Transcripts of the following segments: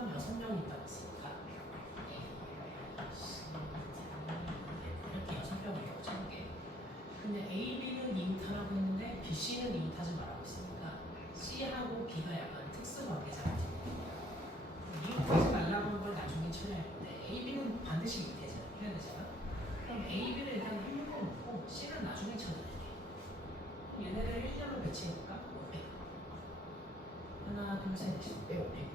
사람 6명 있다고 했으니까 이렇게 6명을 쳐볼게. 근데 A, B는 2타라고 했는데 B, C는 2타지 말라고 했으니까 C하고 B가 약간 특수관계잖아. 이거까지 말라고 한 걸 나중에 처리할 건데 A, B는 반드시 해야 되잖아. 그럼 A, B를 일단 1로 놓고 C는 나중에 쳐드릴게. 얘네를 1년로 배치해볼까? 500. 하나, 둘, 셋, 넷, 500.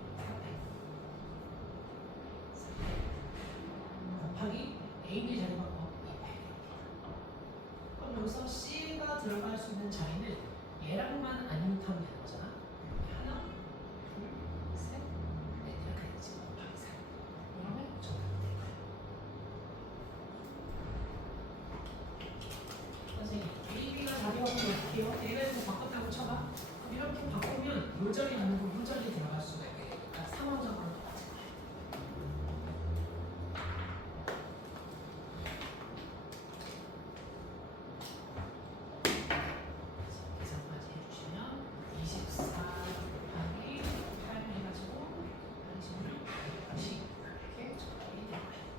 곱하기 A, B 자리 바꿔 200. 그럼 여기서 C가 들어갈 수 있는 자리는 얘랑만 아니면 타면 되는 거잖아. 하나, 둘, 셋, 넷 이렇게 되지. 곱하기 4. 그러면 정답이 될 거야. 선생님, A, B가 자리 바꾸면 어떻게 해요? 얘를 바꿨다고 쳐봐. 이렇게 바꾸면 요절이 아니고 요절이 들어갈 수가 있게 되니까 상황적으로 똑같아. 계산까지 해주시면 24 곱하기 8 해가지고 26, 10 이렇게 정답이 될 거예요.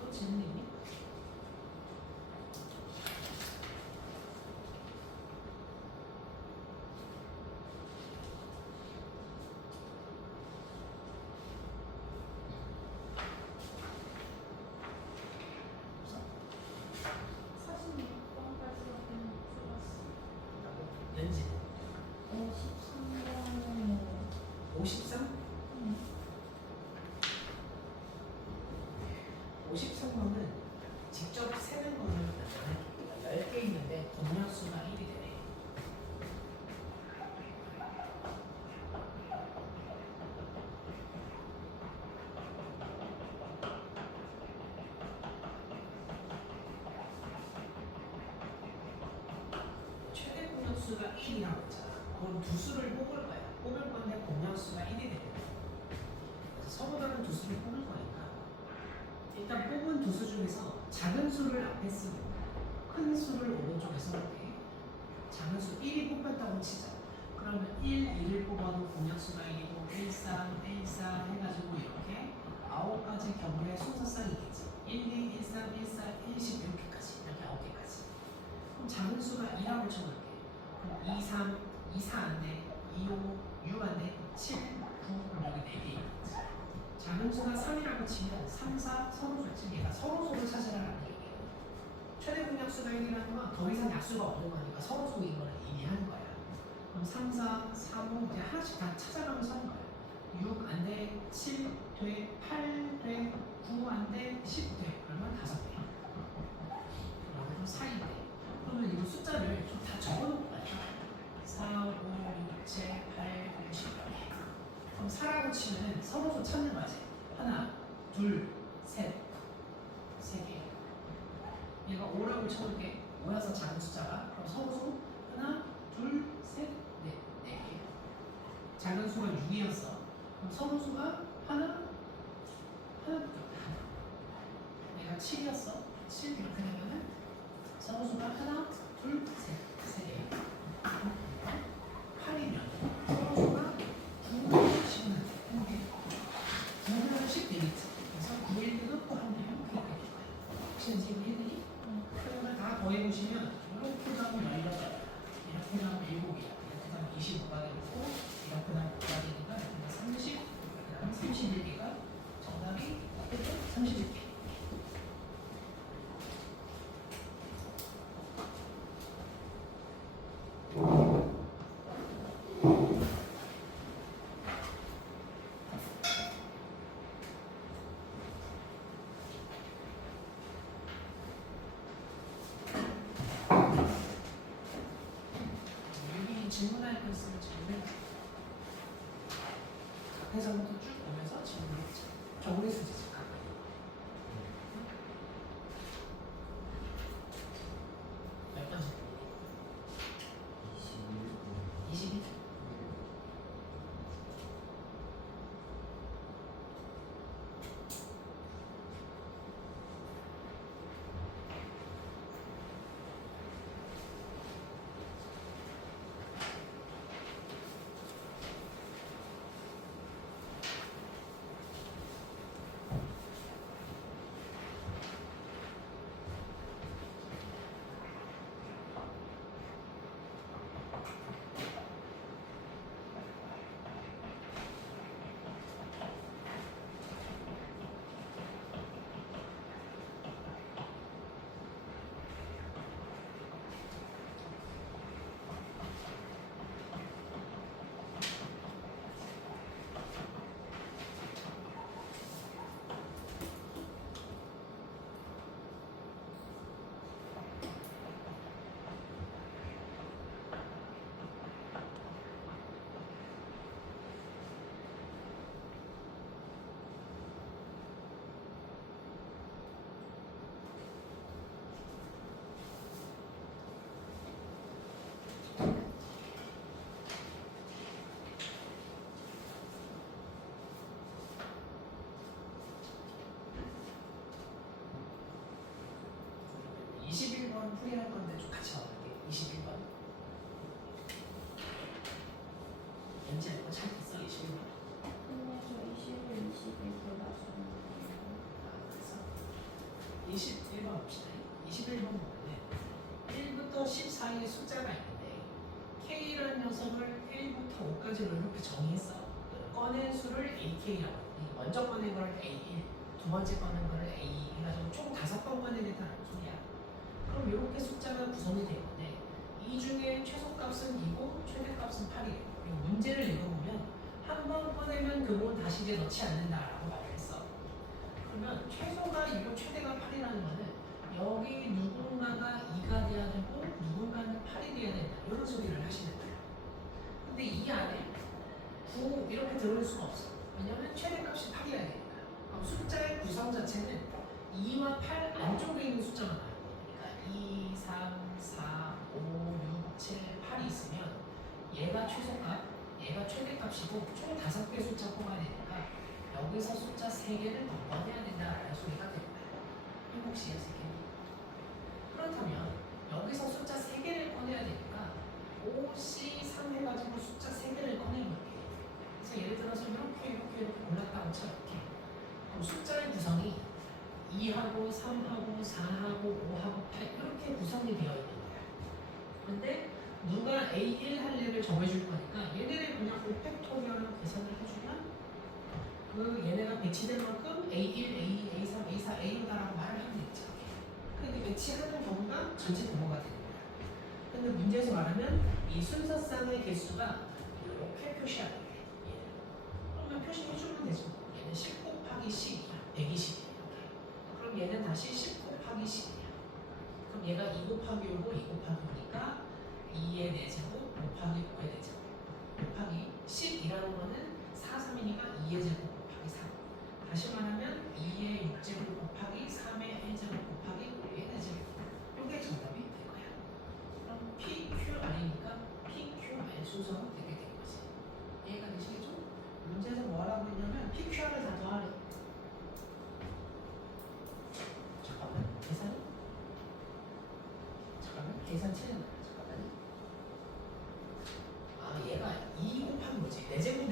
또 질문 있니? 렌즈 53? 53번은 직접 세는 거는 맞잖아요. 10개 있는데 공약수가 1이 되네. 최대 공약수가 1이라고 했잖아. 그럼 두 수를 뽑을 거야. 뽑을 건데 공약수가 1이 되는 거야. 그래서 서로 다른 두 수를 뽑을 거니까 일단 뽑은 두 수 중에서 작은 수를 앞에 쓰고 큰 수를 오른쪽에 써볼게. 작은 수 1이 뽑혔다고 치자. 그러면 1, 2를 뽑아도 공약수가 1이고 1, 3, 1, 4 해가지고 이렇게 9가지 경우의 순서쌍이 있겠지. 1, 2, 1, 3, 1, 4, 1, 10 이렇게까지. 이렇게 9개까지. 그럼 작은 수가 2라고 쳐볼게. 그럼 2, 3, 2, 4 안 돼. 2, 5, 6 안 돼. 7, 9, 그럼 여기 4개 있겠지. 작은 수가 3이라고 치면 3, 4 서로소를 치니까 서로소를 찾으라는 얘기예요. 최대 공약수가 1이라는 건 더 이상 약수가 없는 거니까 서로소인 거는 이미 하는 거야. 그럼 3, 4, 3, 5 이제 하나씩 다 찾아가면서 하는 거야. 6 안 돼, 7 돼, 8 돼, 9 안 돼, 10 돼. 그러면 5개. 그러면 4이 돼. 그러면 이거 숫자를 좀 다 적어놓고 가요. 4, 5, 6, 7, 8, 9, 10 이렇게. 그럼 4라고 치면 서로소 찾는 거지. 하나, 둘, 셋, 3개. 얘가 5라고 쳐볼게. 모여서 작은 숫자가. 그럼 서로소 하나, 둘, 셋, 넷, 4개. 작은 수가 6이었어. 그럼 서로수가 하나, 얘가 7이었어. 7 이렇게 되면은 서로수가 하나, 둘, 셋, 3개. 8이면 서로수가 9, 10은 9개. 9는 10 되겠지. 그래서 9, 1, 해석부터 쭉 보면서 질문했죠. 겨울의 수지지. 몇 번째? 22. 풀이할 건데 좀 같이 와볼게요. 21번. 왠지 알고 잘 있어 21번. 근데 저 21, 21도 나중에 그래서 21번 봅시다. 21번 보면은 1부터 10 사이에 숫자가 있는데 K라는 녀석을 1부터 5까지로 이렇게 정의했어. 꺼낸 수를 AK라고 해. 먼저 꺼낸 걸 A1, 두 번째 꺼낸 걸 A2 해가지고 총 5번 꺼내겠다는 소리야. 그럼 이렇게 숫자가 구성이 되는데 이 중에 최소값은 2고 최대값은 8이에요. 문제를 읽어보면 한 번 꺼내면 그건 다시 이제 넣지 않는다라고 말을 했어. 그러면 최소가 2고 최대가 8이라는 거는 여기 누군가가 2가 돼야 되고 누군가는 8이 돼야 된다. 이런 소리를 하시는 거예요. 근데 이 안에 9 이렇게 들어올 수가 없어. 왜냐면 최대값이 8이어야 되니까. 그럼 숫자의 구성 자체는 2와 8 안쪽에 있는 숫자가 나와요. 그러니까 2, 3, 4, 5, 6, 7, 8이 있으면 얘가 최소값, 얘가 최대값이고 총 5개의 숫자 뽑아야 되니까 여기서 숫자 3개를 더 꺼내야 된다라는 소리가 됩니다. 행복시에 3개. 그렇다면 여기서 숫자 3개를 꺼내야 되니까 5, C, 3 해가지고 숫자 3개를 꺼내는 거예요. 그래서 예를 들어서 이렇게 올랐다고 쳐 이렇게. 그럼 숫자의 구성이 2하고 3하고 4하고 5하고 8 이렇게 구성이 되어 있는 거야. 근데 누가 A1 할례를 정해줄 거니까 얘네를 그냥 5팩토리얼로 계산을 해주면 그 얘네가 배치된 만큼 A1, A2, A3, A4, A5다라고 말을 하면 되죠. 근데 배치하는 경우가 전체 동호가 되는 거야. 근데 문제에서 말하면 이 순서상의 개수가 이렇게 표시하는 거예요. 그러면 표시해주면 되죠. 얘는 10 곱하기 10이야. 120이야. 그럼 얘는 다시 10 곱하기 10이야. 그럼 얘가 2 곱하기 5고 2 곱하기 5니까 2의 4제곱 곱하기 5의 4제곱 곱하기 10이라는 거는 4, 3이니까 2의 제곱 곱하기 3. 다시 말하면 2의 6제곱 곱하기 3의 1제곱 곱하기 5의 4제곱. 이게 정답이 될 거야. 그럼 PQR이니까 PQR 순서가 되게 된 거지. 이해가 되시겠죠? 문제에서 뭐라고 했냐면 PQR을 다 더하래. 잠깐만 계산 틀렸나? 잠깐만요. 아 얘가 2 곱하기 뭐지? 4제곱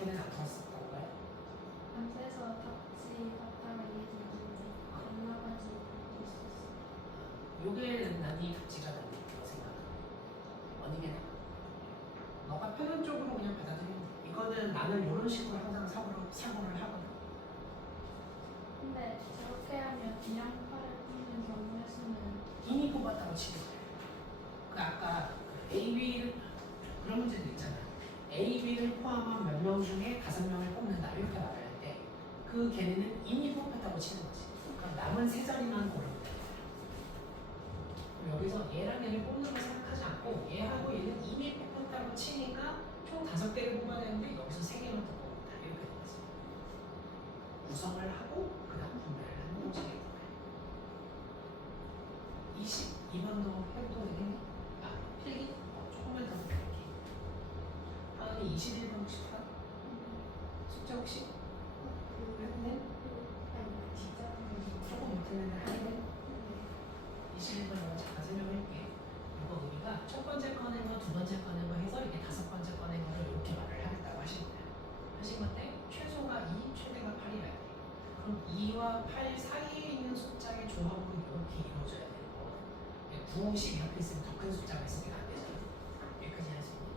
이렇게는 안 풀었었던 거야? 밤새서 답지 받다가 이해지 않는데 올라가지 있었어. 요게 난이 답지가 난다고 생각해. 어느 게 나아? 너가 편한 쪽으로 그냥 받아들이면 돼. 이거는 나는 이런 식으로 항상 사고를 하거든. 근데 저렇게 하면 이양파를 뽑는 경우의 수는 이미 뽑았다고 치는 거야. 그 아까 A, B 그런 문제도 있잖아. A, B를 포함한 몇 명 중에 5명을 뽑는다 이렇게 말을 할 때 그 걔네는 이미 뽑혔다고 치는 거지. 그럼 남은 3자리만 고르면 돼. 그럼 여기서 얘랑 얘를 뽑는 걸 생각하지 않고 얘하고 얘는 이미 뽑혔다고 치니까 총 5개를 뽑아야 되는데 여기서 3개만 더 뽑는다 이렇게 되는 거지. 구성을 하고 그 다음 분배를 하는 형식이 되는 거야. 22번도 해도 되겠니? 아, 필기? 조금만 더 볼게. 하은이 21번 혹시 풀어? 숙제 혹시? 했네? 조금 못했는데 하네? 21번 내가 잠깐 설명할게. 이거 의미가 첫 번째 꺼낸 거, 두 번째 꺼낸 거 해서 이게 5번째 꺼낸 거를 이렇게 말을 하겠다고 하신 거야. 하신 건데 최소가 2, 최대가 8이라 돼. 그럼 2와 8 사이에 있는 숫자의 조합으로 이렇게 이루어져야 되는 거. 9, 10 이렇게 있으면 더 큰 숫자가 있으면 안 되잖아. 여기까지 할 수 있니?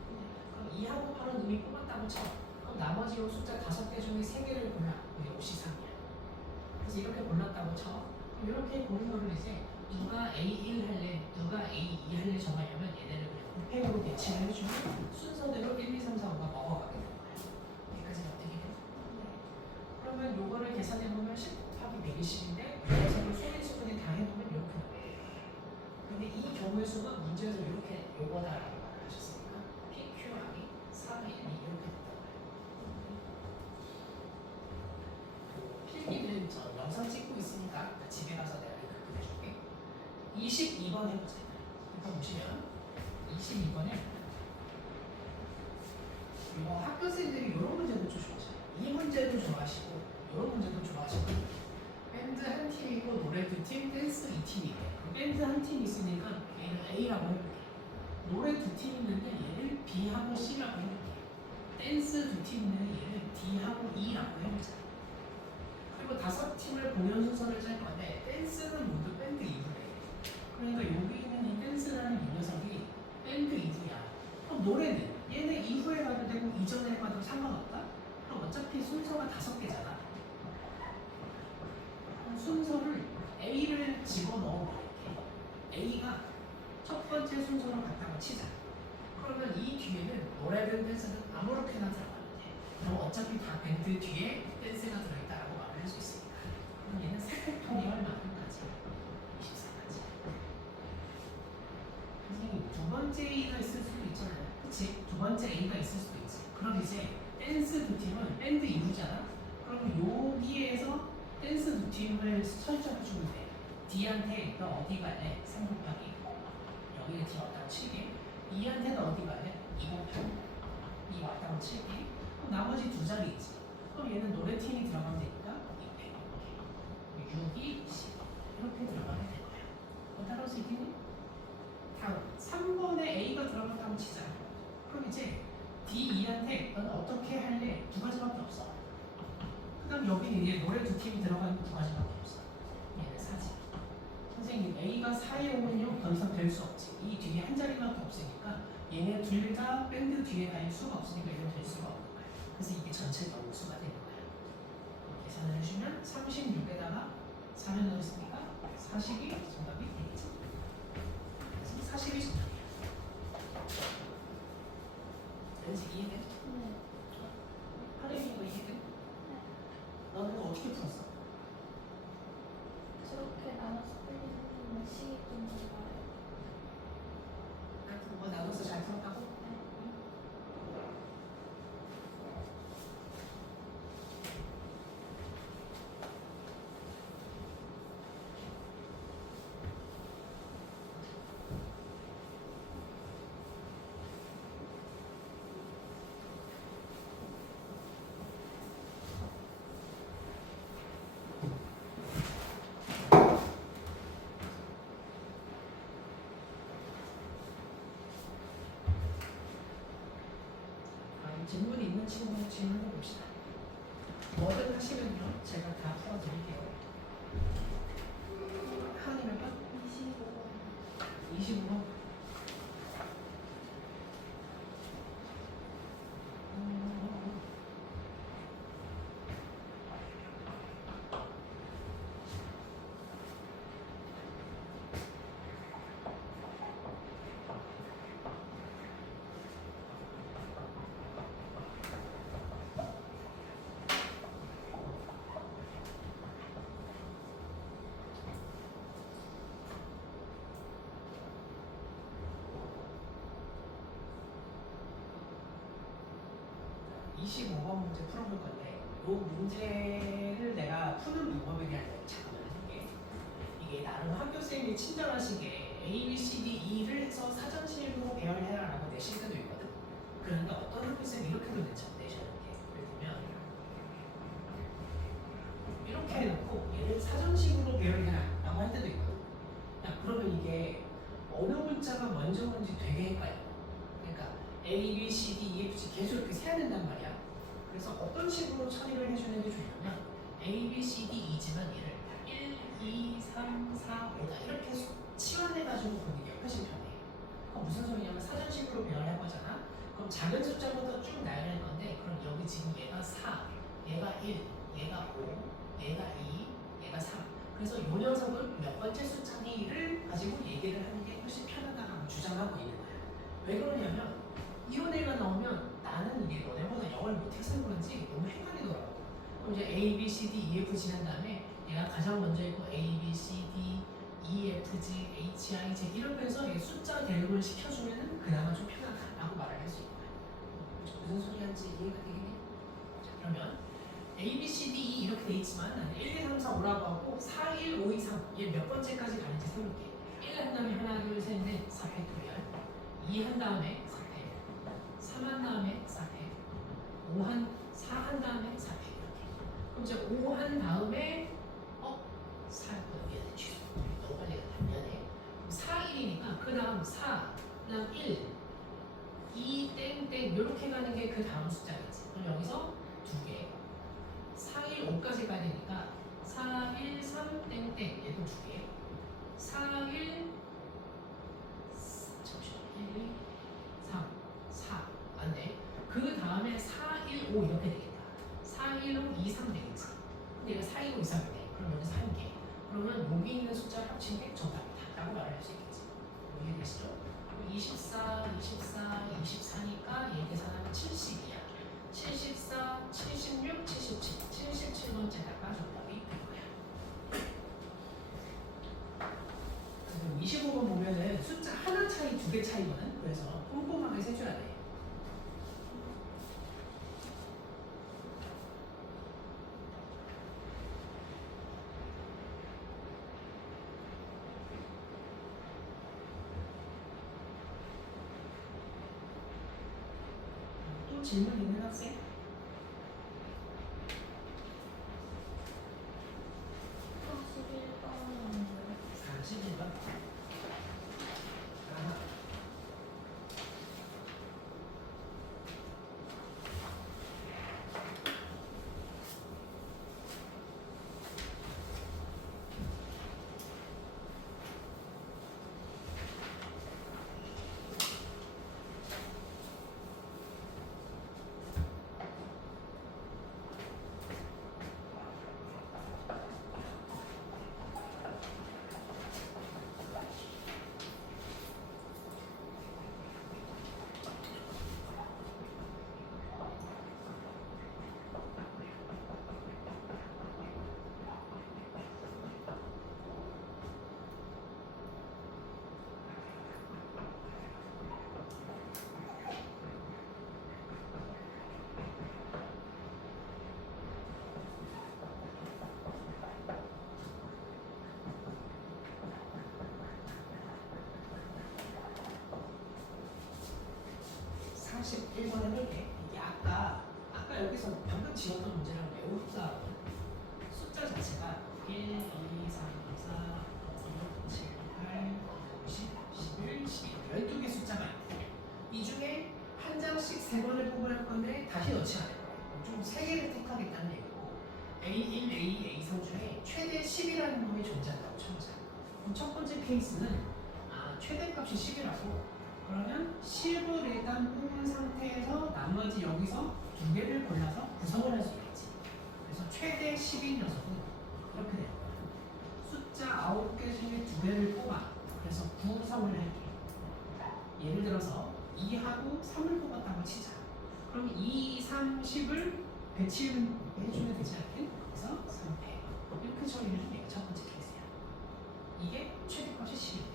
그럼 2하고 8은 이미 뽑았다고 쳐. 그럼 나머지 이 숫자 5개 중에 3개를 골라. 그게 혹시 3이야. 그래서 이렇게 골랐다고 쳐. 그럼 이렇게 고른 거를 이제 누가 A1 할래, 누가 A2 할래 정하려면 얘네를 그냥 곱셈으로 배치를 해주면 순서대로 1, 2, 3, 4, 5가 먹어가게 되는 거야. 여기까지는 어떻게 돼? 그러면 요거를 계산해보면 10 곱하기 120인데 계산을 소인수분이 다 해보면 이렇게 나와요. 근데 이 경우의 수가 문제에서 이렇게 요거다라고 말을 하셨으니까 PQR이 4, 1, 2 이렇게 됐단 말이에요. 필기는 저 영상 찍고 있으니까 집에 가서 내가 이렇게 그려줄게. 22번 해보자. 일단 보시면 22번에 이거 학교생들이 이런 문제도 좀 좋아하셔요. 이 문제도 좋아하시고 이런 문제도 좋아하시고 밴드 한 팀이고 노래 두 팀, 댄스 2팀이에요. 밴드 한 팀 있으니까 얘를 A라고 해볼게. 노래 두 팀 있는데 얘를 B하고 C라고 해볼게. 댄스 두 팀 있는데 얘를 D하고 E라고 해보자. 그리고 5팀을 공연 순서를 짤 건데 댄스는 모두 밴드 2부래. 그러니까 여기 있는 이 댄스라는 이 녀석이 밴드 2부야. 그럼 노래는 얘는 이후에 가도 되고 이전에 가도 상관없다? 그럼 어차피 순서가 5개잖아. 순서를 A를 집어넣어 버릴게. A가 첫 번째 순서로 갔다고 치자. 그러면 이 뒤에는 노래든 댄스든 아무렇게나 들어가면 돼. 그럼 어차피 다 밴드 뒤에 댄스가 들어있다라고 말을 할 수 있으니까. 그럼 얘는 4팩토리얼 만큼까지 24까지. 선생님 두 번째 A가 있을 수도 있잖아요. 그치? 두 번째 A가 있을 수도 있지. 그럼 이제 댄스 두 팀은 밴드 2부잖아. 그럼 여기에서 댄스 두 팀을 설정해주면 돼. D한테 너 어디 갈래? 3 곱하기 여기에 D 왔다고 칠게. E한테는 어디 갈래? 2 곱하기 2 왔다고 칠게. 그럼 나머지 2자리 있지. 그럼 얘는 노래팀이 들어가면 되니까 200 6, 2, 10 이렇게 들어가면 될 거야. 뭐 따라올 수 있겠니? 다음 3번에 A가 들어갔다고 치자. 그럼 이제 D2한테 너는 어떻게 할래? 2가지밖에 없어. 그 다음 여기는 이제 노래 두 팀이 들어가는 2가지밖에 없어. 얘는 4지. 선생님 A가 4에 오면요 더 이상 될 수 없지. 이 뒤에 한 자리밖에 없으니까 얘네 둘 다 밴드 뒤에 다닐 수가 없으니까 이건 될 수가 없는 거야. 그래서 이게 전체 넘수가 되는 거야. 계산을 해주면 36에다가 4를 넣었으니까 40이 정답이 되겠지. 그래서 40이 정답이야. 왠지 이해돼? 네. 하림이 거 이해돼? 너는 어떻게 풀었어? 저렇게 나눠서 풀리는 식이 좀 좋아요. 뭐 나눠서 잘 풀었다고? 질문이 있는 친구는 질문을 설명을 하시면요 제가 다 풀어드릴게요. 하은이 몇 번? 25번. 25번. 이 25번 문제 풀어볼 건데 이 문제를 내가 푸는 방법에 대한 잠깐만 할게. 이게 나름 학교 쌤이 친절하시게 A, B, C, D, E를 해서 사전식으로 배열해라라고 내실 때도 있거든. 그러니까 어떤 학교 쌤이 이렇게도 내셔야 돼. 예를 들면 이렇게 해놓고 얘를 사전식으로 배열해라라고 할 때도 있거든. 야, 그러면 이게 어느 문자가 먼저 오는지 되게 헷갈려. 그러니까 A, B, C, D, E, F, G 계속 이렇게 세야 된단 말이야. 그래서 어떤 식으로 처리를 해주는 게 좋냐면 A, B, C, D, E지만 얘를 1, 2, 3, 4, 5다 이렇게 치환해가지고 보는 게 훨씬 편해. 그럼 무슨 소리냐면 사전식으로 배열할 거잖아. 그럼 작은 숫자부터 쭉 나열할 건데 그럼 여기 지금 얘가 4, 얘가 1, 얘가 5, 얘가 2, 얘가 3. 그래서 이 녀석은 몇 번째 숫자니를 가지고 얘기를 하는 게 훨씬 편하다고 주장하고 있는 거야. 왜 그러냐면 이런 애가 나오면 나는 이게 너네보다 영어를 못해서 그런지 너무 헷갈리더라고. 그럼 이제 A, B, C, D, E, F 지난 다음에 얘가 가장 먼저 있고 A, B, C, D, E, F, G, H, I, J 이렇게 해서 숫자 대응을 시켜주면은 그나마 좀 편하다라고 말을 할 수 있는 거야. 무슨 소리 하는지 이해가 되겠니? 자, 그러면 A, B, C, D, E 이렇게 돼 있지만 나는 1, 2, 3, 4, 5라고 하고 4, 1, 5, 2, 3 얘 몇 번째까지 가는지 세볼게. 1 한 다음에 하나, 둘, 셋, 넷 4팩토리얼 2 한 다음에 4팩 3 한 다음에 4팩 5 한, 4 한 다음에 4팩 이렇게. 그럼 이제 5 한 다음에 4 미안해 취소 너무 빨리 갔다 미안해. 4, 1이니까 그 다음 4, 그 다음 1 2 땡땡 이렇게 가는 게 그 다음 숫자겠지. 그럼 여기서 2개 4, 1, 5까지 가야 되니까 4, 1, 3 땡땡 얘도 2개 4, 1 잠시만 1, 3, 4 안돼. 그 다음에 4, 1, 5 이렇게 되겠다. 4, 1, 5, 2, 3 되겠지. 근데 얘가 4, 1, 5, 2, 3이네. 그럼 여기 3개. 그러면 여기 있는 숫자를 합친 게 정답이다 라고 말을 할 수 있겠지. 이해되시죠? 24, 24, 24니까 얘 계산하면 70이야. 74, 76, 77, 77번째다가 정답이 될 거야. 그리고 25번 보면은 숫자 하나 차이, 2개 차이거든. 그래서 꼼꼼하게 세줘야 돼. 또 질문 있는 학생? 41번. 아하. 사십 1번 해볼게. 이게 아까 여기서 방금 지웠던 문제랑 매우 흡사하고 숫자 자체가 1, 2, 3, 4, 5, 6, 7, 8, 9, 10, 11, 12 12개 숫자가 있고 이 중에 한 장씩 3번을 뽑아낼 건데 다시 넣지 않을 거야. 좀 3개를 택하겠다는 얘기고 A1, A2, A성 중에 최대 10이라는 놈이 존재한다고 쳐보자. 그럼 첫 번째 케이스는 최대값이 10이라고. 그러면 10을 일단 뽑은 상태에서 나머지 여기서 두 개를 골라서 구성을 할 수 있겠지. 그래서 최대 10인 녀석은 이렇게 돼요. 숫자 9개 중에 두 개를 뽑아. 그래서 구성을 할게. 예를 들어서 2하고 3을 뽑았다고 치자. 그럼 2, 3, 10을 배치해주면 되지 않겠? 그래서 3패. 이렇게 처리해주면 돼요. 첫 번째 케이스야. 이게 최대값이 10인데.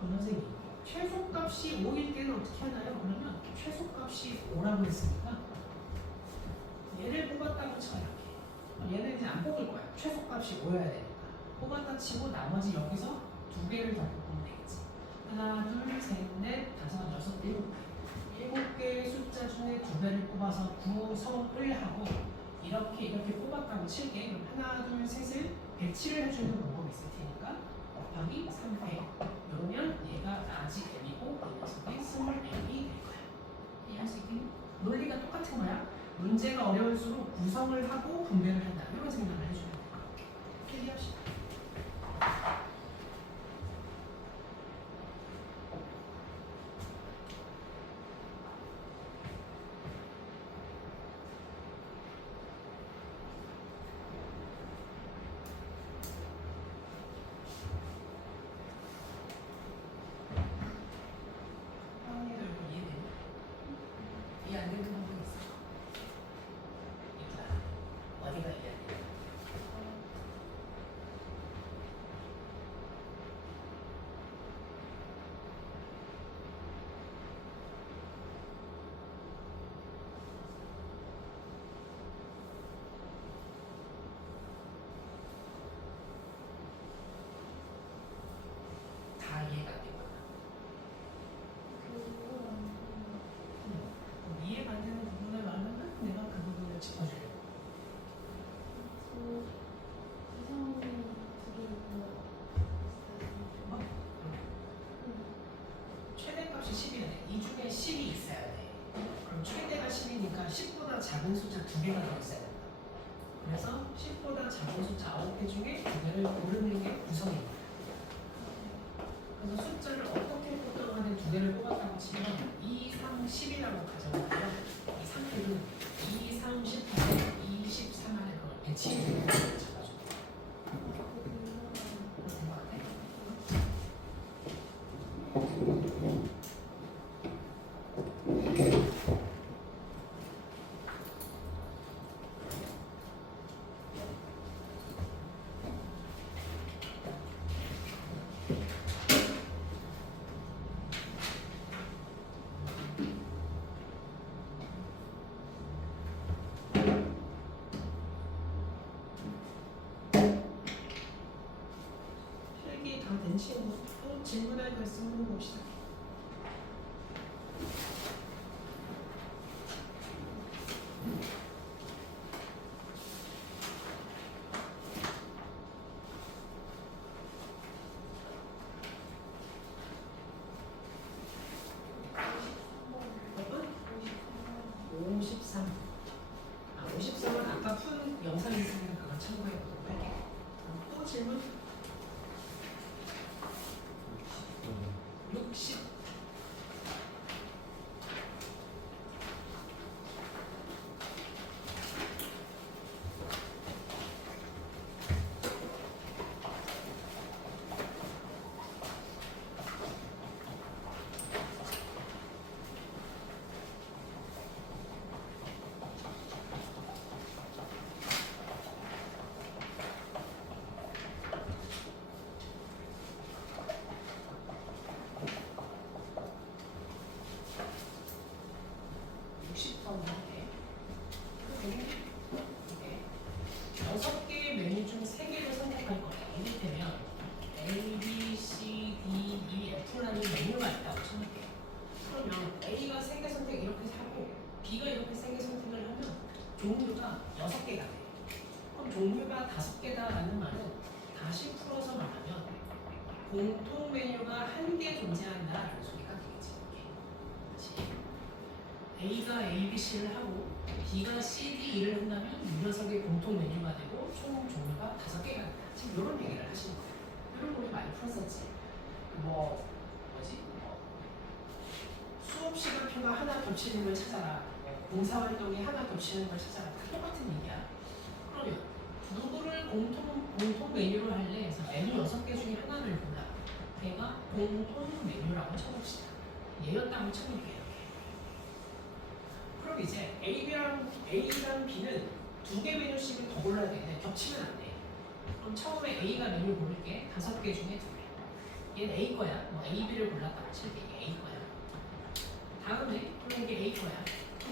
그럼 선생님, 최소값이 5일 때는 어떻게 하나요? 그러면 최소값이 5라고 했으니까 얘를 뽑았다고 쳐요. 얘는 이제 안 뽑을 거야. 최소값이 5여야 되니까. 뽑았다 치고 나머지 여기서 두 개를 더 뽑으면 되겠지. 하나, 둘, 셋, 넷, 다섯, 여섯, 일곱 개. 7개의 숫자 중에 두 개를 뽑아서 구성을 하고 이렇게 뽑았다고 칠게. 그럼 하나, 둘, 셋을 배치를 해주는 방법이 있을 테니까 곱하기 3배. 그러면 얘가 라지 M이고 이 녀석이 스몰 M이 될 거야. 이해할 수 있겠니? 논리가 똑같은 거야. 문제가 어려울수록 구성을 하고 분배를 한다. 이런 생각을 해주면 될 거야. 클리어합시다. 이해 안 되는 부분 있어? 있다. 어디가 이해 안 돼? 다 이해가 안 되거나 이해가 안 되는 부분을 말하면 내가 그 부분을 짚어주려고. 최대값이 10이어야 돼. 이 중에 10이 있어야 돼. 그럼 최대가 10이니까 10보다 작은 숫자 두 개가 더 있어야 된다. 그래서 10보다 작은 숫자 9개 중에 두 개를 고르는 게 구성입니다. 그래서 숫자를 어떻게 뽑든 간에 두 개를 뽑았다고 치면 2, 3, 10이라고 가정하면 이 상태는 2, 3, 10 안에 2, 13 안에 그걸 배치해주는 거를 잡아줘. 그런 거 같아? 필기 다 된 친구 또 질문할 거 있으면 물어봅시다. 몇번? 53. 53은 아까 푼 영상이 있으면 그걸 참고해 보도록 할게요. 또 질문? 60. 여섯 개의 메뉴 중 세 개를 선택할 거예요. 이를테면 A, B, C, D, E, F라는 메뉴가 있다고 쳐볼게요. 그러면 A가 세 개 선택 이렇게 하고 B가 이렇게 세 개 선택을 하면 종류가 6개가 돼요. 그럼 종류가 5개다라는 말은 다시 풀어서 말하면 공통 메뉴가 1개 존재한다라는 소리가 되겠지. 다시 A가 A, B, C를 하고 B가 C, D, E를 한다면 이 녀석의 공통 메뉴가 되고 총 종류가 5개가 된다. 지금 이런 얘기를 하시는 거예요. 이런 거 우리 많이 풀었었지. 수업 시간표가 하나 겹치는 걸 찾아라. 봉사활동이 하나 겹치는 걸 찾아라. 다 똑같은 얘기야. 그러면 누구를 공통 메뉴로 할래? 그래서 메뉴 6개 중에 하나를 골라. 걔가 공통 메뉴라고 쳐봅시다. 얘였다고 쳐볼게요. 그럼 이제 A랑 B는 2개 메뉴씩을 더 골라야 되는데 겹치면 안 돼. 그럼 처음에 A가 메뉴 고를게. 5개 중에 2개. 얘는 A 거야. A, B를 골랐다고 칠게. 이게 A 거야. 다음에 그럼 이게 A 거야.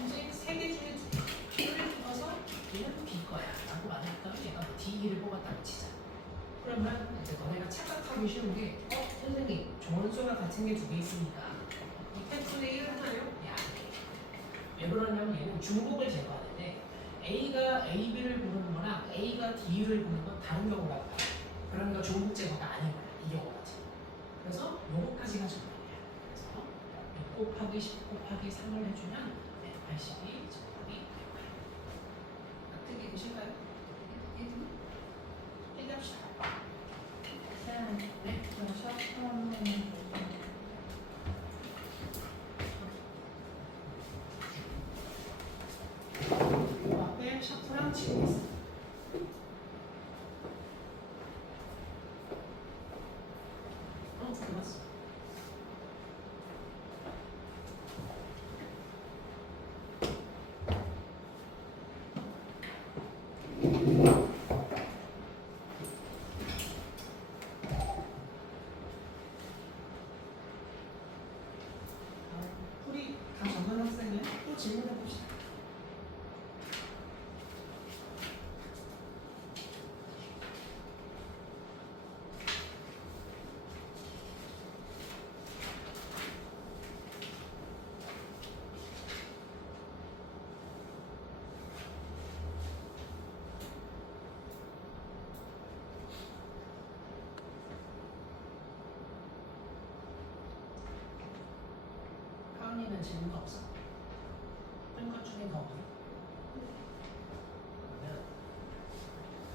이제 3개 중에 2개. B를 뽑아서 얘는 B 거야. 라고 말했다면 얘가 D, E를 뽑았다고 치자. 그러면 이제 너네가 착각하기 쉬운 게 선생님 정원수가 같은 게 2개 있으니까 이 팩트의 1을 하나요? 야, 안 돼. 왜 그러냐면 얘는 중복을 제거하는데 A가 A, B를 고르는 거랑 A가 D를 고르는 건 다른 경우가 있다. 그러니까 중복 제거가 아닌 거야. 이 경우까지. 그래서 요거까지가 정답이야. 그래서 6 곱하기 10 곱하기 3을 해주면 82 정답이 되고요. 어떻게 되실까요? 얘기합시다. 쌤, 네. 저 샤프 한 번만 앞에 샤프랑 지금 있어. 들어왔어. 풀이 다 전한 학생이야? 또 질문해 봅시다. 하은이는 질문 없어? 한 것 중에 더 없니? 그러면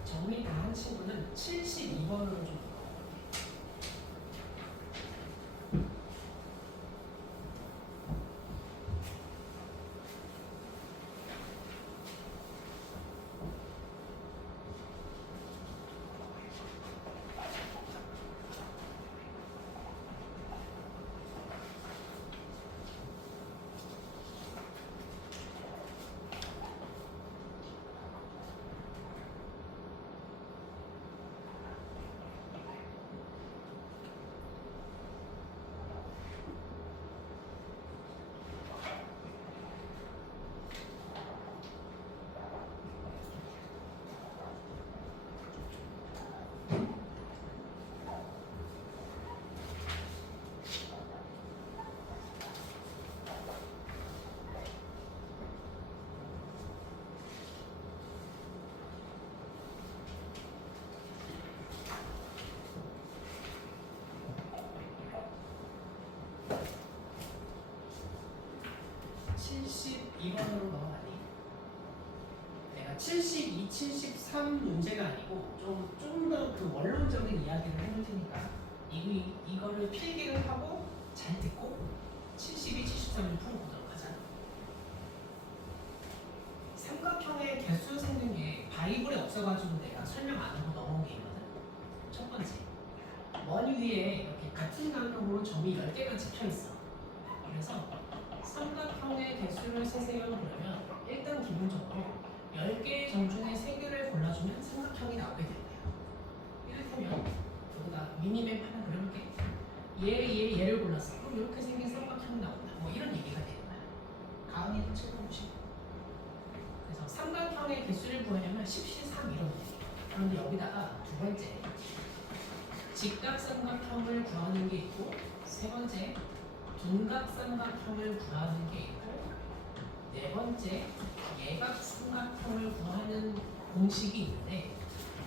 정리 다 한 친구는 72번으로 좀 넘어갈게. 이번으로 넘어가니? 내가 72, 73 문제가 아니고 좀 더 그 원론적인 이야기를 해볼 테니까 이거를 필기를 하고 잘 듣고 72, 73을 풀어보도록 하자. 삼각형의 개수 세는 게 바이블에 없어가지고 내가 설명 안 하고 넘어온 게 있거든. 첫 번째, 원 위에 이렇게 같은 간격으로 점이 10개가 찍혀 있어. 그래서 삼각형의 개수를 세세요 그러면 일단 기본적으로 10개의 점 중에 3개를 골라주면 삼각형이 나오게 됩니다. 이를테면 여기다 미니맵 하나 그려볼게. 얘를 골랐어. 그럼 이렇게 생긴 삼각형이 나온다. 뭐 이런 얘기가 되는 거야. 가은이도 찍어보시고. 그래서 삼각형의 개수를 구하려면 10C3 이런 얘기. 그런데 여기다가 두 번째 직각삼각형을 구하는 게 있고 세 번째 둔각삼각형을 구하는 게 있고 네 번째 예각삼각형을 구하는 공식이 있는데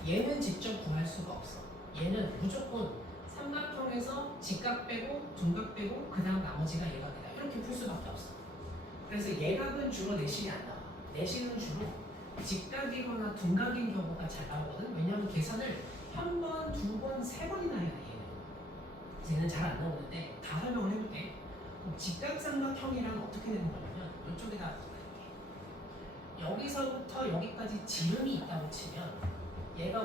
얘는 직접 구할 수가 없어. 얘는 무조건 삼각형에서 직각 빼고 둔각 빼고 그 다음 나머지가 예각이다. 이렇게 풀 수밖에 없어. 그래서 예각은 주로 내심이 안 나와. 내신은 주로 직각이거나 둔각인 경우가 잘 나오거든. 왜냐하면 계산을 한 번, 두 번, 세 번이나 해야 돼. 얘는 잘 안 나오는데 다 설명을 해볼게. 그럼 직각삼각형이란 어떻게 되는 거냐면 이쪽에다 여기서부터 여기까지 지름이 있다고 치면 얘가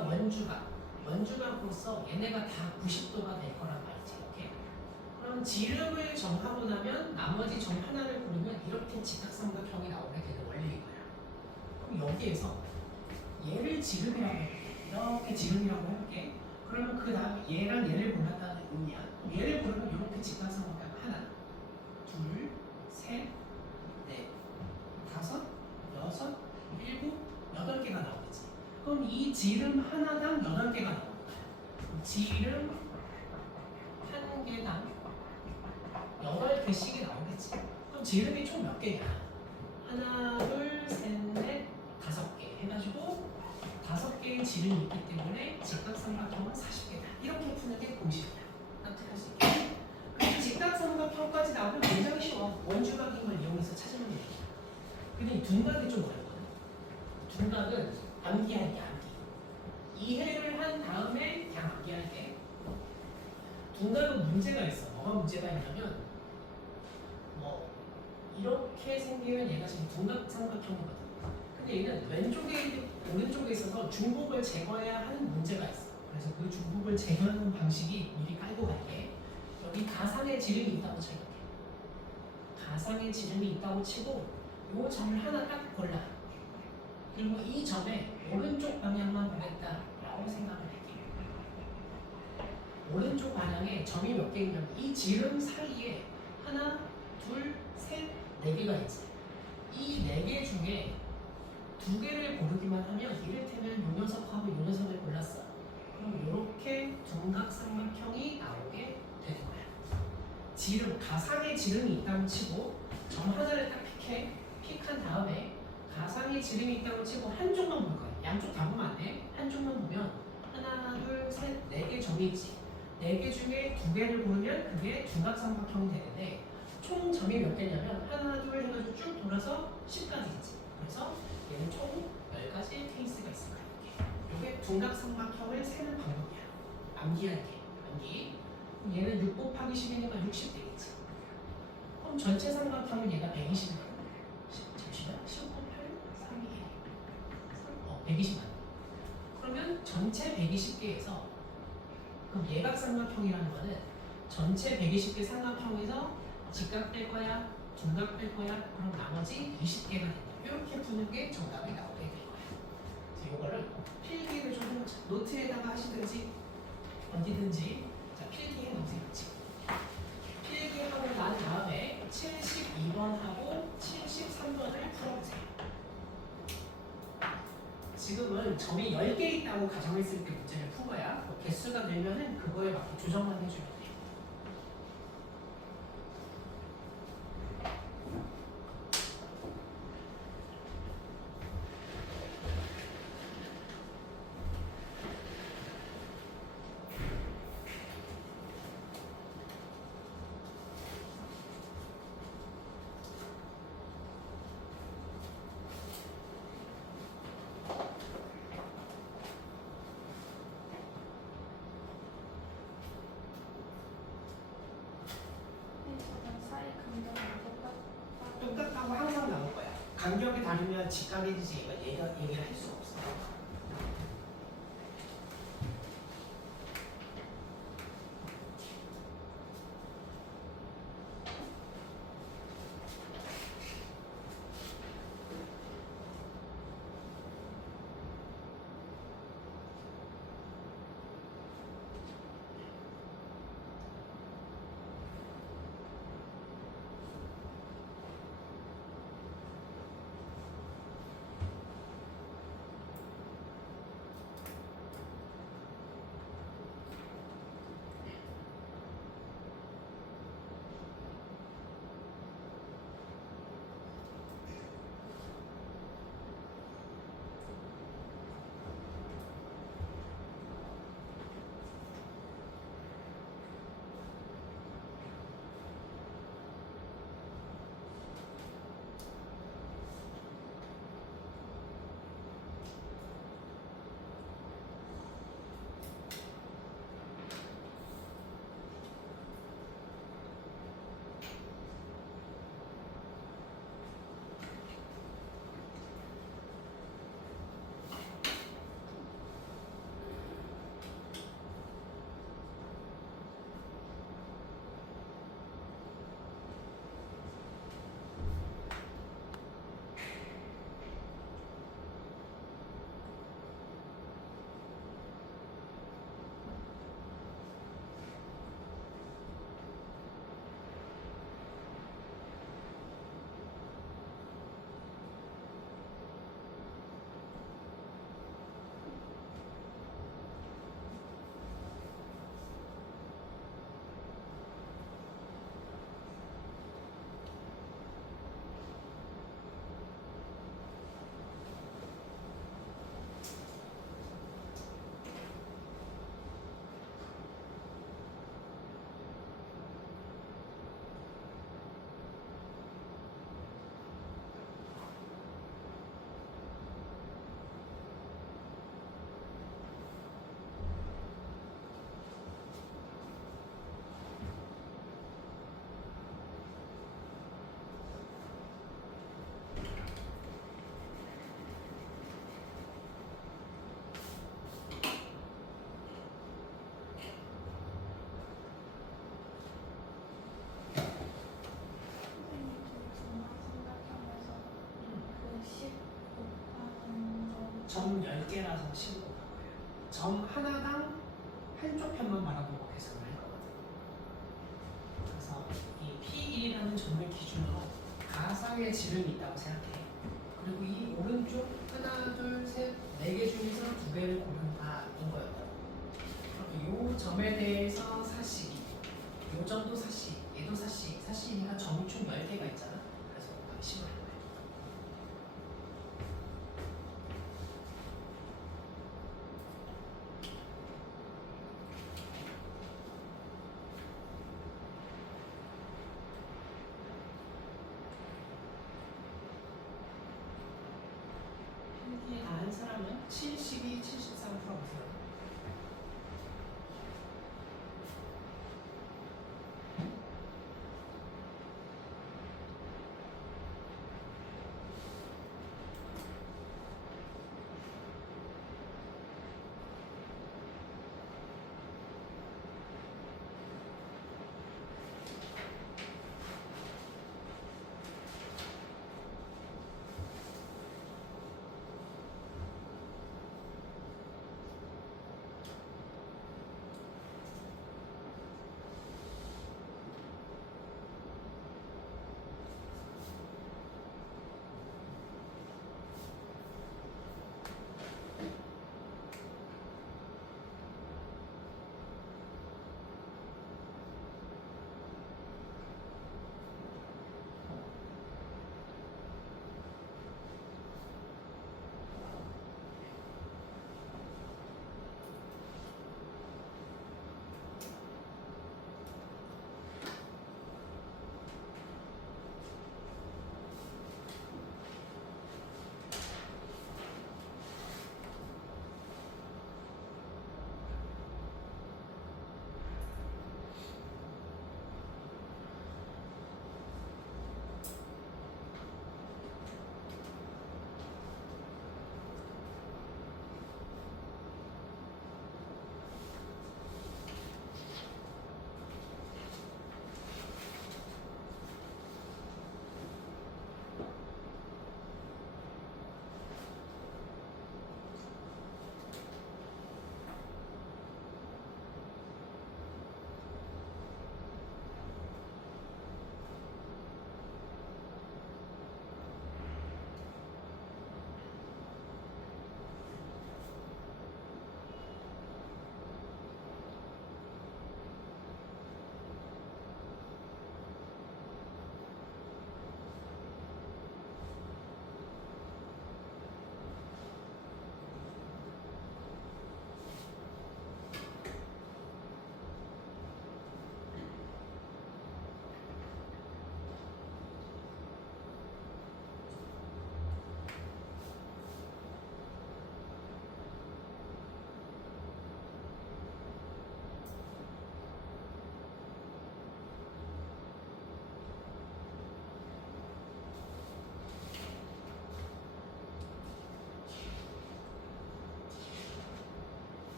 원주각으로서 얘네가 다 90도가 될 거란 말이지. 이렇게. 그럼 지름을 정하고 나면 나머지 점 하나를 고르면 이렇게 직각삼각형이 나오게 되는 원리인 거야. 그럼 여기에서 얘를 지름이라고 해볼게. 이렇게 지름이라고 해볼게. 그러면 그 다음에 얘랑 얘를 골랐다는 의미야. 얘를 고르면 이렇게 직각삼각형 하나, 둘, 셋, 넷, 다섯, 여섯, 일곱, 여덟 개가 나오겠지. 그럼 이 지름 하나당 8개가 나오는 거야. 지름 한 개당 8개씩이 나오겠지. 그럼 지름이 총 몇 개냐? 하나, 둘, 셋, 넷, 5개 해가지고 5개의 지름이 있기 때문에 직각삼각형은 40개다. 이렇게 푸는 게 공식이야. 납득할 수 있게. 그래서 직각삼각형까지 나오면 굉장히 쉬워. 원주각인 걸 이용해서 찾으면 돼. 근데 이 둔각이 좀 어렵거든. 둔각은 암기할게, 암기. 이해를 한 다음에 그냥 암기할게. 둔각은 문제가 있어. 뭐가 문제가 있냐면 뭐 이렇게 생기면 얘가 지금 둔각삼각형이거든. 근데 얘는 왼쪽에 오른쪽에 있어서 중복을 제거해야 하는 문제가 있어. 그래서 그 중복을 제거하는 방식이 미리 깔고 갈게. 여기 가상의 지름이 있다고 쳐볼게. 가상의 지름이 있다고 치고 이 점을 하나 딱 골라. 그리고 이 점에 오른쪽 방향만 보겠다라고 생각을 할게. 오른쪽 방향에 점이 몇 개 있냐면 이 지름 사이에 하나, 둘, 셋, 네 개가 있지. 이 네 개 중에 2개를 고르기만 하면 이를테면 요 녀석하고 요 녀석을 골랐어. 그럼 이렇게 둔각삼각형이 나오게 되는 거야. 지름, 가상의 지름이 있다고 치고 점 하나를 딱 픽한 다음에 가상의 지름이 있다고 치고 한쪽만 볼 거야. 양쪽 다 보면 안 돼. 한쪽만 보면 하나, 둘, 셋, 4개 점이 있지. 4개 중에 2개를 고르면 그게 둔각삼각형이 되는데 총 점이 몇 개냐면 하나, 둘 해가지고 쭉 돌아서 10까지 있지. 그래서 얘는 총 10가지 케이스가 있을 거야. 이게 둔각삼각형을 세는 방법이야. 암기할게. 암기. 얘는 6 곱하기 10이니까 60 되겠지. 그럼 전체 삼각형은 얘가 120이야. 잠시만. 15, 8, 3, 2, 1. 120만. 그러면 전체 120개에서 그럼 예각삼각형이라는 거는 전체 120개 삼각형에서 직각 뺄 거야, 둔각 뺄 거야. 그럼 나머지 20개가 된다. 이렇게 푸는 게 정답이 나오게 될 거야. 그래서 이거를 필기를 좀 해보자. 노트에다가 하시든지 어디든지 자 필기해 놓으세요. 필기하고 난 다음에 72번하고 73번을 풀어보세요. 지금은 점이 10개 있다고 가정했을 때 문제를 푼 거야. 개수가 늘면은 그거에 맞게 조정만 해주면 돼. 사이 간격이 똑같다고 항상 나올 거야. 간격이 다르면 직각이지 얘기를 할 수가 없어. 점 10개라서 15가 거예요. 점 하나당 한쪽 편만 바라보고 계산을 할 거거든요. 그래서 이 P1이라는 점을 기준으로 가상의 지름이 있다고 생각해. 그리고 이 오른쪽 하나, 둘, 셋, 4개 중에서 2개를 고른다인 거였거든. 그럼 이 점에 대해서 사시, 이 점도 사시, 얘도 사시, 사시니까 점이 총 10개가 있잖아. 그래서 곱하기 10을 한 거야. 필기에 다 한 사람은 72, 73 풀어보세요.